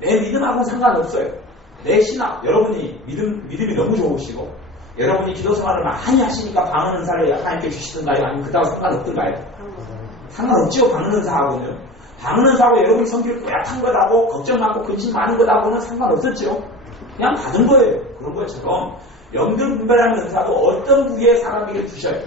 내 믿음하고는 상관없어요. 내 신앙, 여러분이 믿음이 너무 좋으시고 여러분이 기도 생활을 많이 하시니까 방언 은사를 하나님께 주시던가요? 아니면 그다음 상관없던가요? 상관없죠. 방언 은사하고는. 방언 은사하고 여러분이 성기를 뿌옇한 것하고 걱정 많고 근심 많은 것하고는 상관없었죠. 그냥 받은 거예요. 그런 것처럼 영들 분별하는 은사도 어떤 부류의 사람에게 주셔요.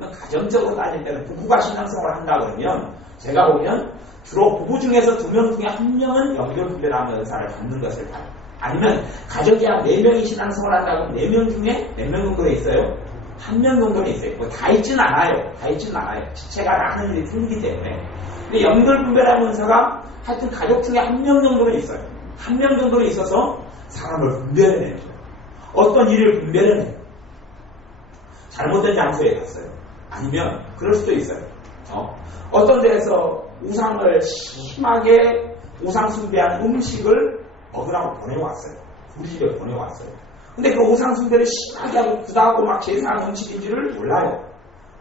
가정적으로 따질 때는 부부가 신앙생활을 한다 그러면 제가 보면 주로 부부 중에서 2명 중에 1명은 영들 분별하는 은사를 받는 것을 봐요. 아니면 가족이 한 4명이 신앙생활을 한다고 하면 4명 중에 몇 명 정도에 있어요? 1명 정도는 있어요. 뭐 다 있진 않아요. 지체가 나는 일이 틀리기 때문에. 근데 영들 분별하는 은사가 하여튼 가족 중에 1명 정도는 있어요. 1명 정도는 있어서 사람을 분별해내요. 어떤 일을 분별해내요. 잘못된 장소에 갔어요. 아니면 그럴 수도 있어요. 어떤 데에서 우상을 심하게 우상 숭배하는 음식을 먹으라고 보내왔어요. 우리 집에 보내왔어요. 근데 그 우상 숭배를 심하게 하고 구다하고 막 제사하는 음식인지를 몰라요.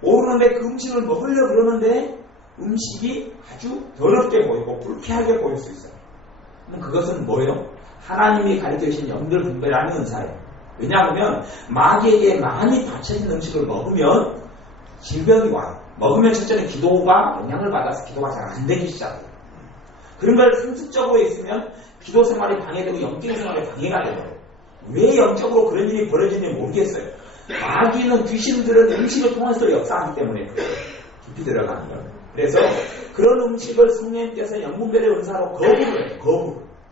모르는데 그 음식을 먹으려고 그러는데 음식이 아주 더럽게 보이고 불쾌하게 보일 수 있어요. 그럼 그것은 뭐예요? 하나님이 가르쳐주신 영들 분별하는 은사예요. 왜냐하면 마귀에게 많이 받쳐진 음식을 먹으면 질병이 와요. 먹으면 첫째는 기도가 영향을 받아서 기도가 잘 안 되기 시작해요. 그런 걸 상습적으로 있으면 기도 생활이 방해되고 영적인 생활이 방해가 돼요. 왜 영적으로 그런 일이 벌어지는지 모르겠어요. 마귀는 귀신들은 음식을 통해서 역사하기 때문에 그래요. 깊이 들어가는 거예요. 그래서 그런 음식을 성령님께서 영분별의 은사로 거부를 해요.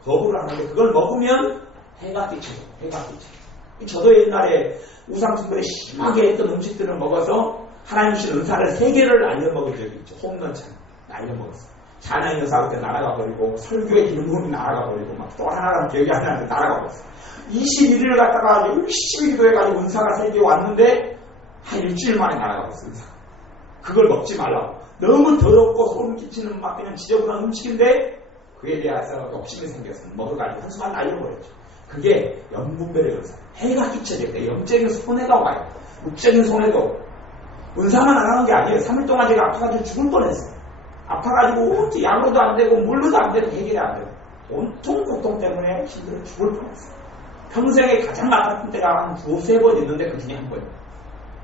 거부를 하는데 그걸 먹으면 해가 끼쳐요. 저도 옛날에 우상숭배를 심하게 했던 음식들을 먹어서 하나님 주신 은사를 3개를 날려먹은 적이 있죠. 홈런찬 날려먹었어요. 찬양의 은사 그때 날아가 버리고 설교의 기름부음이 날아가 버리고 막 또 하나가 기억이 안 나는데 날아가 버렸어요. 21일을 갖다가 열심히 기도해가지고 은사가 3개 왔는데 한 일주일 만에 날아가 버렸어요. 은사가. 그걸 먹지 말라고. 너무 더럽고 소름 끼치는 막 그냥 지저분한 음식인데 그에 대해서 욕심이 생겨서 먹어가지고 한순간 날려버렸죠. 그게 영분별의 은사. 해가 끼쳐질 때 영적인 손해가 와요. 육적인 손해도 은사만 안 하는 게 아니에요. 3일 동안 제가 아파가지고 죽을 뻔했어요. 아파가지고 약으로도 안 되고 물로도 안 되고 해결이 안 되고 온통 고통 때문에 힘들어 죽을 뻔했어요. 평생에 가장 아팠던 때가 한 2-3번 있는데 그 중에 한 번이에요.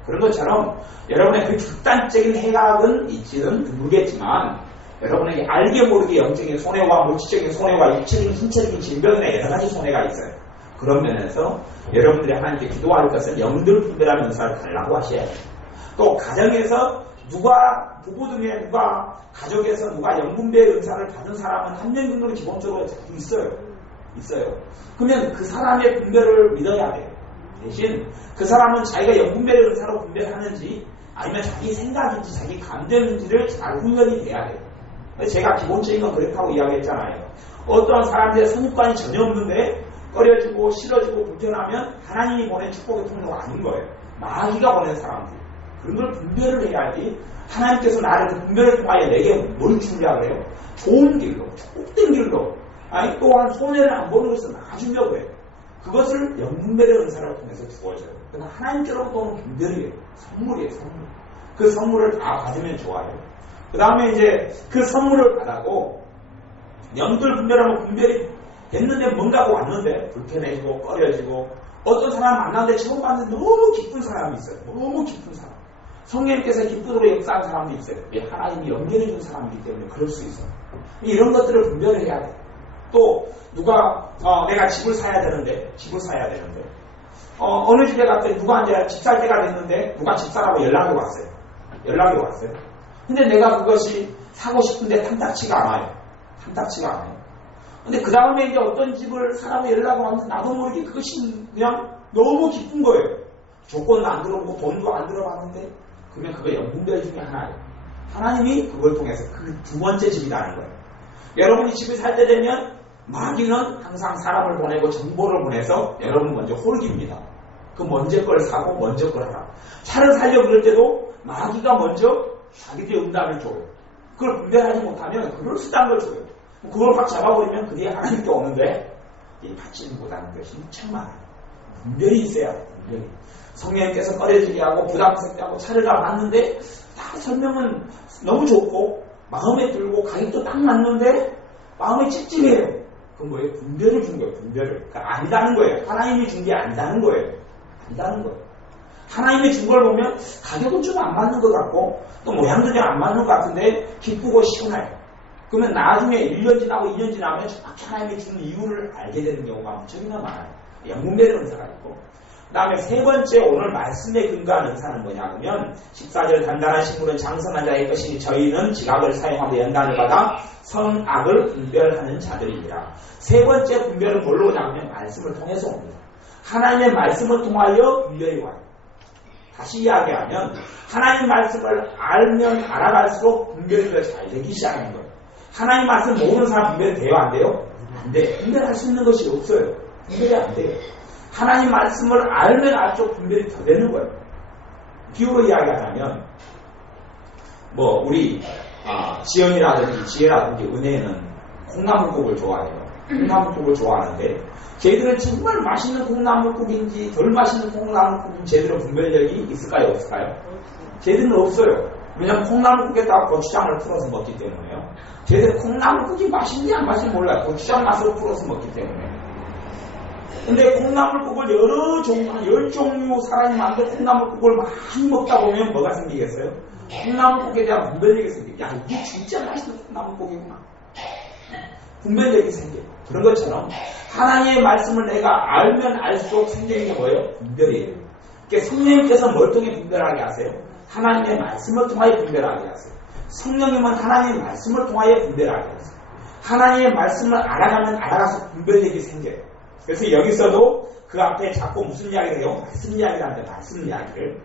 그런 것처럼 여러분의 그 극단적인 해악은 있지는 드물겠지만 여러분에게 알게 모르게 영적인 손해와 물질적인 손해와 육체적인 신체적인 질병이나 여러 가지 손해가 있어요. 그런 면에서 여러분들이 하나님께 기도할 것은 영들 분별하는 은사를 달라고 하셔야 해요. 또 가정에서 부부 중에 가족에서 누가 영분별의 은사를 받은 사람은 1명 정도는 기본적으로 있어요. 그러면 그 사람의 분별을 믿어야 돼요. 대신 그 사람은 자기가 영분별의 은사로 분별하는지 아니면 자기 생각인지 자기 감정인지를 잘 훈련이 돼야 돼요. 제가 기본적인 건 그렇다고 이야기했잖아요. 어떤 사람들의 선입관이 전혀 없는데 꺼려지고 싫어지고 불편하면 하나님이 보낸 축복의 통로가 아닌 거예요. 마귀가 보낸 사람들. 그런 걸 분별을 해야지 하나님께서 나를 그 분별을 통하여 내게 뭘 주려고 해요? 좋은 길로, 축복된 길로. 아니 또한 손해를 안 보는 것을 놔주려고 해요. 그것을 영분별의 은사를 통해서 주어져요. 그러니까 하나님께로부터 오는 분별이에요. 선물이에요. 선물. 그 선물을 다 받으면 좋아요. 그 다음에 이제 그 선물을 받아고 영들 분별하면 분별이 됐는데 뭔가가 왔는데 불편해지고 꺼려지고 어떤 사람 만났는데 처음 봤는데 너무 기쁜 사람이 있어요. 너무 기쁜 사람. 성령님께서 기쁨으로 역사한 사람도 있어요. 하나님이 연결해준 사람이기 때문에 그럴 수 있어요. 이런 것들을 분별을 해야 돼요. 또 누가 내가 집을 사야 되는데 어느 집에 갔더니 누가 이제 집 살 때가 됐는데 누가 집 사라고 연락이 왔어요. 근데 내가 그것이 사고 싶은데 탐탁치가 않아요. 근데 그 다음에 이제 어떤 집을 사라고 연락이 왔는데 나도 모르게 그것이 그냥 너무 기쁜 거예요. 조건도 안 들어보고 돈도 안 들어봤는데 그러면 그거 영분별 중에 하나예요. 하나님이 그걸 통해서 그 두 번째 집이라는 거예요. 여러분이 집을 살 때 되면 마귀는 항상 사람을 보내고 정보를 보내서 여러분 먼저 홀깁니다. 그 먼저 걸 사고 먼저 걸 하라. 차를 살려고 그럴 때도 마귀가 먼저 자기들의 응답을 줘요. 그걸 분별하지 못하면 그걸 쓰다는 걸 줘요. 그걸 확 잡아버리면 그게 하나님께 오는데 받지는 못하는 것이 참 많아요. 분별이 있어야 돼요. 분별이. 성령님께서 꺼려지게 하고 부담스럽게 하고 차를 다 봤는데 다 설명은 너무 좋고 마음에 들고 가격도 딱 맞는데 마음에 찝찝해요. 그건 뭐예요? 분별을 준 거예요. 분별을. 그러니까 안다는 거예요. 하나님이 준 게 안다는 거예요. 하나님이 준 걸 보면 가격은 좀 안 맞는 것 같고 또 모양도 좀 안 맞는 것 같은데 기쁘고 시원해요. 그러면 나중에 1년 지나고 2년 지나면 정확히 하나님이 준 이유를 알게 되는 경우가 무척이나 많아요. 영분별의 은사가 있고. 그 다음에 세 번째 오늘 말씀에 근거한 은사는 뭐냐면 14절 단단한 식물은 장성한 자의 것이니 저희는 지각을 사용하고 연단을 받아 선악을 분별하는 자들입니다. 세 번째 분별은 뭘로 오냐면 말씀을 통해서 옵니다. 하나님의 말씀을 통하여 분별이 와요. 다시 이야기하면 하나님 말씀을 알면 알아갈수록 분별이 더 잘 되기 시작하는 거예요. 하나님 말씀 모르는 사람 분별이 돼요? 안 돼요? 안 돼. 분별할 수 있는 것이 없어요. 분별이 안 돼요. 하나님 말씀을 알면 알수록 분별이 더 되는 거예요. 비유로 이야기하자면 우리 지혜라든지 은혜는 콩나물국을 좋아해요. 콩나물국을 좋아하는데 쟤들은 정말 맛있는 콩나물국인지 덜 맛있는 콩나물국인지 쟤들은 분별력이 있을까요? 없을까요? 쟤들은 없어요. 왜냐하면 콩나물국에다가 고추장을 풀어서 먹기 때문에요. 쟤들은 콩나물국이 맛있는지 안 맛있는지 몰라요. 고추장 맛으로 풀어서 먹기 때문에. 근데 콩나물국을 여러 종류, 10종류 사람이 만든 콩나물국을 많이 먹다 보면 뭐가 생기겠어요? 콩나물국에 대한 분별력이 생겨요. 야, 이게 진짜 맛있는 콩나물국이구나. 분별력이 생겨요. 그런 것처럼 하나님의 말씀을 내가 알면 알수록 생기는 게 뭐예요? 분별이에요. 그러니까 성령님께서 뭘 통해 분별하게 하세요? 하나님의 말씀을 통하여 분별하게 하세요. 성령님은 하나님의 말씀을 통하여 분별하게 하세요. 하나님의 말씀을 알아가면 알아가서 분별력이 생겨요. 그래서 여기서도 그 앞에 자꾸 무슨 이야기를 해요? 말씀 이야기를 하는데 말씀 이야기를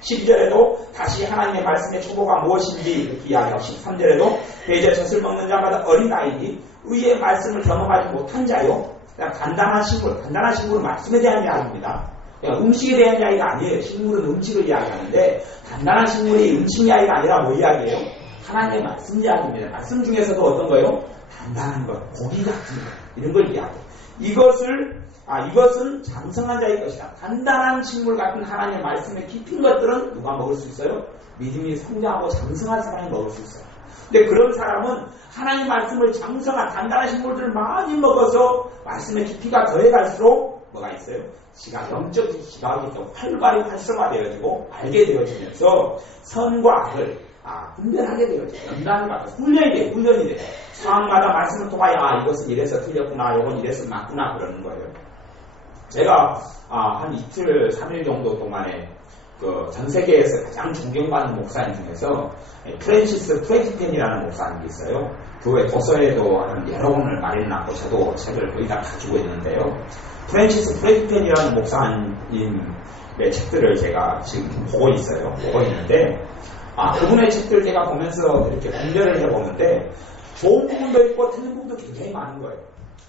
12절에도 다시 하나님의 말씀의 초보가 무엇인지 이렇게 이야기하고 13절에도 배제 젖을 먹는 자마다 어린아이니 의의 말씀을 경험하지 못한 자요. 그냥 간단한 식물은 말씀에 대한 이야기입니다. 음식에 대한 이야기가 아니에요. 식물은 음식을 이야기하는데 간단한 식물이 음식 이야기가 아니라 뭐 이야기예요? 하나님의 말씀 이야기입니다. 말씀 중에서도 어떤 거요? 단단한 것, 고기 같은 것 이런 걸 이야기해요. 이것은 장성한 자의 것이다. 단단한 식물 같은 하나님의 말씀에 깊은 것들은 누가 먹을 수 있어요? 믿음이 성장하고 장성한 사람이 먹을 수 있어요. 근데 그런 사람은 하나님 말씀을 장성한 단단한 식물들을 많이 먹어서 말씀의 깊이가 더해갈수록 뭐가 있어요? 영적 지각이 더 활발히 활성화되어지고 알게 되어지면서 선과 악을 분별하게 되어져요. 연단을 받아서 훈련이 돼요. 상황마다 말씀을 통하여 이것은 이래서 틀렸구나, 이건 이래서 맞구나 그러는 거예요. 제가 한 이틀, 3일 정도 동안에 전 세계에서 가장 존경받는 목사님 중에서 프랜시스 프레지펜이라는 목사님이 있어요. 교회 도서에도 한 여러 권을 마련해놨고 저도 책을 거의 다 가지고 있는데요. 프랜시스 프레지펜이라는 목사님의 책들을 제가 지금 보고 있는데 그분의 책들 제가 보면서 이렇게 분별을 해보는데 좋은 부분도 있고 틀린 부분도 굉장히 많은 거예요.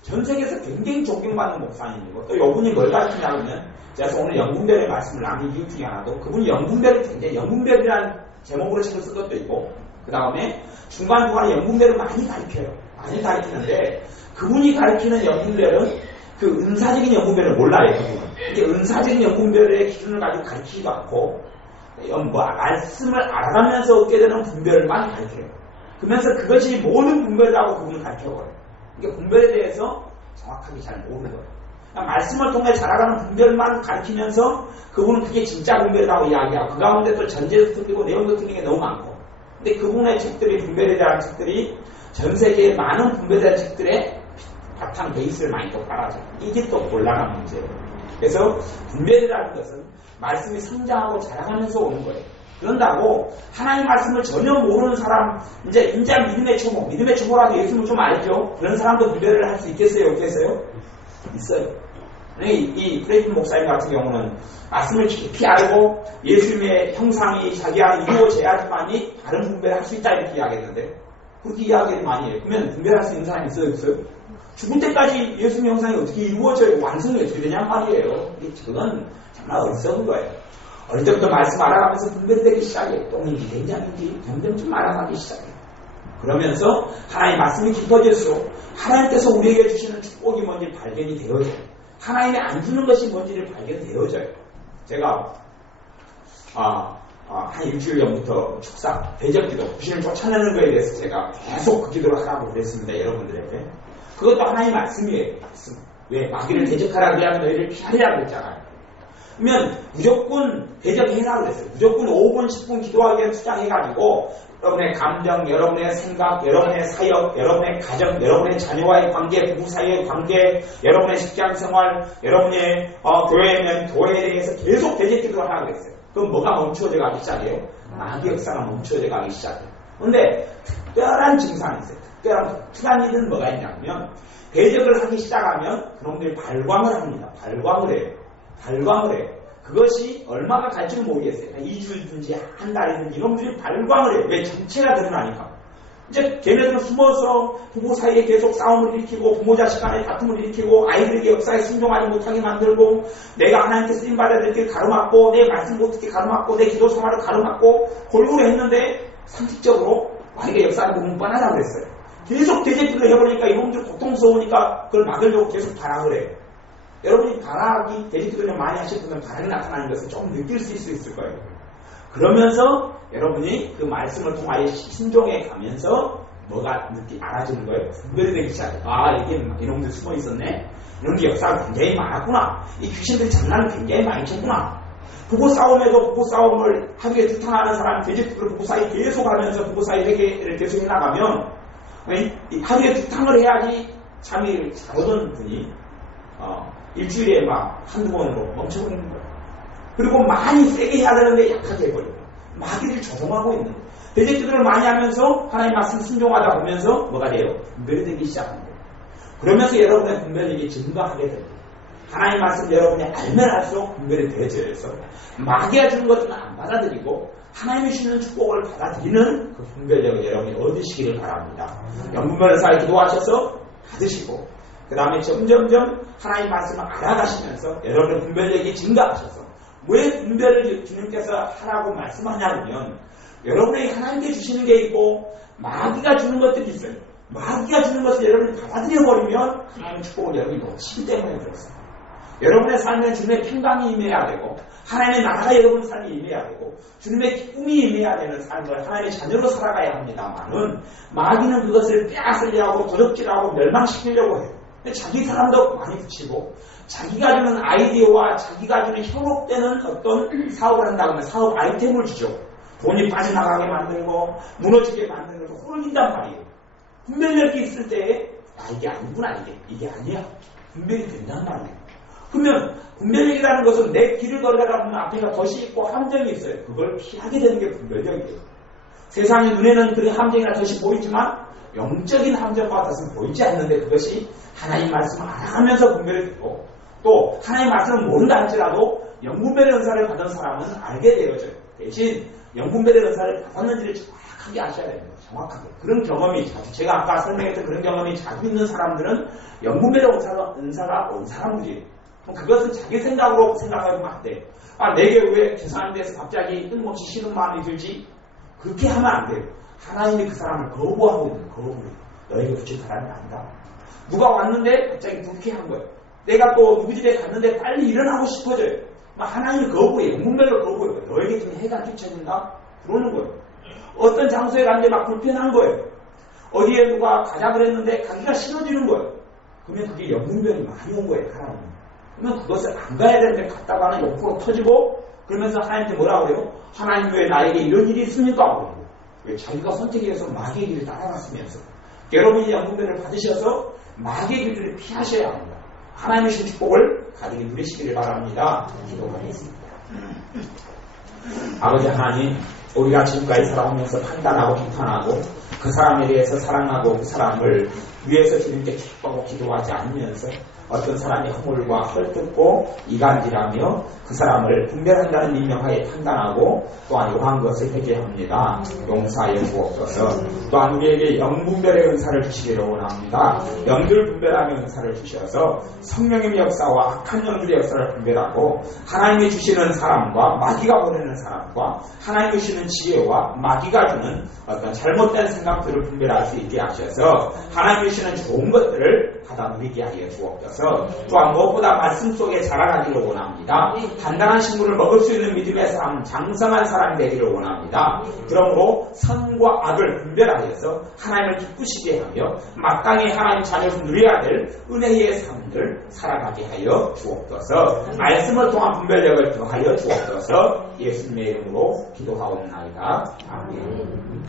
전 세계에서 굉장히 존경받는 목사님이고 또 이분이 뭘 가르치냐면 제가 오늘 영분별의 말씀을 나눈 이유 중에 하나도 그분이 영분별이라는 제목으로 책을 쓴 것도 있고 그 다음에 중간중간에 영분별을 많이 가르치는데 그분이 가르치는 영분별은 그 은사적인 영분별을 몰라요. 그분은. 이게 은사적인 영분별의 기준을 가지고 가르치지도 않고 말씀을 알아가면서 얻게 되는 분별만 가르쳐요. 그러면서 그것이 모든 분별이라고 그분은 가르쳐버려요. 그러니까 분별에 대해서 정확하게 잘 모르는 거예요. 그러니까 말씀을 통해 자라가는 분별만 가르치면서 그분은 그게 진짜 분별이라고 이야기하고 그 가운데 또 전제도 틀리고 내용도 틀린 게 너무 많고 근데 그분의 책들이 분별에 대한 책들이 전 세계의 많은 분별에 대한 책들의 바탕 베이스를 많이 또 깔아줘요. 이게 또 곤란한 문제예요. 그래서 분별이라는 것은 말씀이 성장하고 자라가면서 오는 거예요. 그런다고 하나님 말씀을 전혀 모르는 사람 이제 믿음의 초보라도 예수님을 좀 알죠. 그런 사람도 분별을 할 수 있겠어요? 없겠어요? 있어요. 이 프레이튼 목사님 같은 경우는 말씀을 깊이 알고 예수님의 형상이 자기 안에 이루어져야지만이 다른 분별을 할 수 있다 이렇게 이야기했는데 그렇게 이야기를 많이 해요. 그러면 분별할 수 있는 사람이 있어요? 없어요? 죽을 때까지 예수님 형상이 어떻게 이루어져요? 완성이 어떻게 되냐 말이에요. 그건 정말 어리석은 거예요. 어릴 때부터 말씀 알아가면서 분별이 되기 시작해요. 똥인지 된장인지 점점 좀 알아가기 시작해요. 그러면서 하나님 말씀이 깊어질수록 하나님께서 우리에게 주시는 축복이 뭔지 발견이 되어져요. 하나님이 안 주는 것이 뭔지를 발견되어져요. 제가 한 일주일 전부터 축사, 대적기도, 귀신을 쫓아내는 거에 대해서 제가 계속 그 기도를 하라고 그랬습니다. 여러분들에게. 그것도 하나님의 말씀이에요. 말씀. 왜? 마귀를 대적하라 그러면 너희를 피하리라고 했잖아요. 그러면 무조건 대적해라고 그랬어요. 무조건 5분, 10분 기도하기에 투자해가지고 여러분의 감정, 여러분의 생각, 여러분의 사역, 여러분의 가정, 여러분의 자녀와의 관계, 부부 사이의 관계, 여러분의 직장생활, 여러분의 교회면 교회에 대해서 계속 대적 기도를 하라고 그랬어요. 그럼 뭐가 멈추어져 가기 시작해요? 마귀 역사가 멈추어져 가기 시작해요. 그런데 특별한 증상이 있어요. 특별한 일은 뭐가 있냐면 대적을 하기 시작하면 그놈들이 발광을 합니다. 발광을 해요. 그것이 얼마가 갈지는 모르겠어요. 2주든지 한 달이든지 이놈들이 발광을 해요. 왜? 정체가 드러나니까. 이제 걔네들은 숨어서 부부 사이에 계속 싸움을 일으키고 부모 자식 간에 다툼을 일으키고 아이들에게 역사에 순종하지 못하게 만들고 내가 하나님께 쓰임받아야 될 길 가로막고 내 말씀 못듣게 가로막고 내 기도 생활을 가로막고 골고루 했는데 상식적으로 마귀의 역사를 보면 뻔하다고 그랬어요. 계속 대적들을 해버리니까 이놈들 고통스러우니까 그걸 막으려고 계속 발악을 해요. 여러분이 발악이 대적들을 많이 하실 분은 발악이 나타나는 것을 조금 느낄 수 있을 거예요. 그러면서 여러분이 그 말씀을 통하여 신종해 가면서 뭐가 알아지는 거예요. 분별이 되기 시작해요. 이게 이놈들 숨어 있었네. 이놈들 역사가 굉장히 많았구나. 이 귀신들이 장난을 굉장히 많이 쳤구나. 부부 싸움에도 부부 싸움을 하기에 두탕하는 사람, 돼지들을 부부 사이 계속 하면서 부부 사이 회개를 계속 해나가면 하루에 두탕을 해야지 잠이 잘 오던 분이 일주일에 막 한두 번으로 멈춰버리는 거예요. 그리고 많이 세게 해야 되는데 약하게 해버리고 마귀를 조종하고 있는 거예요. 돼지들을 많이 하면서 하나님 말씀 순종하다 보면서 뭐가 돼요? 분별이 되기 시작하는 거예요. 그러면서 여러분의 분별력이 증가하게 됩니다. 하나님 말씀 여러분이 알면 할수록 분별이 되어져요. 그래서 마귀가 주는 것들은 안 받아들이고 하나님이 주는 축복을 받아들이는 그 분별력을 여러분이 얻으시기를 바랍니다. 영분별사에 기도하셔서 받으시고 그 다음에 점점점 하나님 말씀을 알아가시면서 여러분의 분별력이 증가하셔서 왜 분별을 주님께서 하라고 말씀하냐면 여러분에게 하나님께 주시는 게 있고 마귀가 주는 것들이 있어요. 마귀가 주는 것을 여러분이 받아들여버리면 하나님의 축복을 여러분이 놓치기 때문에 그렇습니다. 여러분의 삶에 주님의 평강이 임해야 되고 하나님의 나라가 여러분 삶에 임해야 되고 주님의 기쁨이 임해야 되는 삶을 하나님의 자녀로 살아가야 합니다만은 마귀는 그것을 빼앗으려고 도적질하고 멸망시키려고 해요. 자기 사람도 많이 붙이고 자기가 주는 아이디어와 자기가 주는 현혹되는 어떤 사업을 한다고 하면 사업 아이템을 주죠. 돈이 빠져나가게 만들고 무너지게 만드는 것도 호르긴단 말이에요. 분별력이 있을 때 이게 아니구나 이게 아니야. 분별이 된단 말이에요. 그러면 분별력이라는 것은 내 길을 걸어가다 보면 앞에가 덫이 있고 함정이 있어요. 그걸 피하게 되는 게 분별력이에요. 세상의 눈에는 그 함정이나 덫이 보이지만 영적인 함정과 덫은 보이지 않는데 그것이 하나님 말씀을 알아가면서 분별이 되고 또 하나님 말씀을 모른다 할지라도 영분별의 은사를 받은 사람은 알게 되어져요. 대신 영분별의 은사를 받았는지를 정확하게 아셔야 됩니다. 정확하게. 그런 경험이 자주 제가 아까 설명했던 그런 경험이 자주 있는 사람들은 영분별의 은사가 온 사람들이에요. 그것은 자기 생각으로 생각하면 안 돼. 내게 왜 계산에 대해서 갑자기 뜬금없이 싫은 마음이 들지? 그렇게 하면 안 돼요. 하나님이 그 사람을 거부하고 있는 거부를 너에게 붙일 사람이 아니다. 누가 왔는데 갑자기 불쾌한 거예요. 내가 또 누구 집에 갔는데 빨리 일어나고 싶어져요. 하나님을 거부해. 영분별로 거부해. 너에게 지금 해가 끼쳐진다? 그러는 거예요. 어떤 장소에 갔는데 막 불편한 거예요. 어디에 누가 가자 그랬는데 가기가 싫어지는 거예요. 그러면 그게 영분별이 많이 온 거예요, 하나님. 그러면 그것을 안 가야 되는데 갔다가는 옆으로 터지고, 그러면서 하나님한테 뭐라 그래요? 하나님 왜 나에게 이런 일이 있습니까? 왜 자기가 선택해서 마귀의 길을 따라갔으면서. 여러분이 영분별을 받으셔서 마귀의 길을 피하셔야 합니다. 하나님의 축복을 가득히 누리시기를 바랍니다. 기도하겠습니다. 아버지 하나님, 우리가 지금까지 살아오면서 판단하고 비판하고 그 사람에 대해서 사랑하고 그 사람을 위해서 주님께 기뻐하고 기도하지 않으면서 어떤 사람이 허물과 헐뜯고 이간질하며 그 사람을 분별한다는 민명하에 판단하고 또한 요한 것을 회개합니다. 용서하여 주옵소서. 또한 우리에게 영분별의 은사를 주시기를 원합니다. 영들 분별하는 은사를 주셔서 성령의 역사와 악한 영들의 역사를 분별하고 하나님이 주시는 사람과 마귀가 보내는 사람과 하나님이 주시는 지혜와 마귀가 주는 어떤 잘못된 생각들을 분별할 수 있게 하셔서 하나님이 주시는 좋은 것들을 받아 누리게 하여 주옵소서. 또한 무엇보다 말씀 속에 자라나기를 원합니다. 단단한 식물을 먹을 수 있는 믿음의 사람, 장성한 사람이 되기를 원합니다. 그러므로 선과 악을 분별하여서 하나님을 기쁘시게 하며 마땅히 하나님 자녀에서 누려야 될 은혜의 삶을 살아가게 하여 주옵소서. 말씀을 통한 분별력을 더하여 주옵소서. 예수님의 이름으로 기도하옵나이다. 아멘.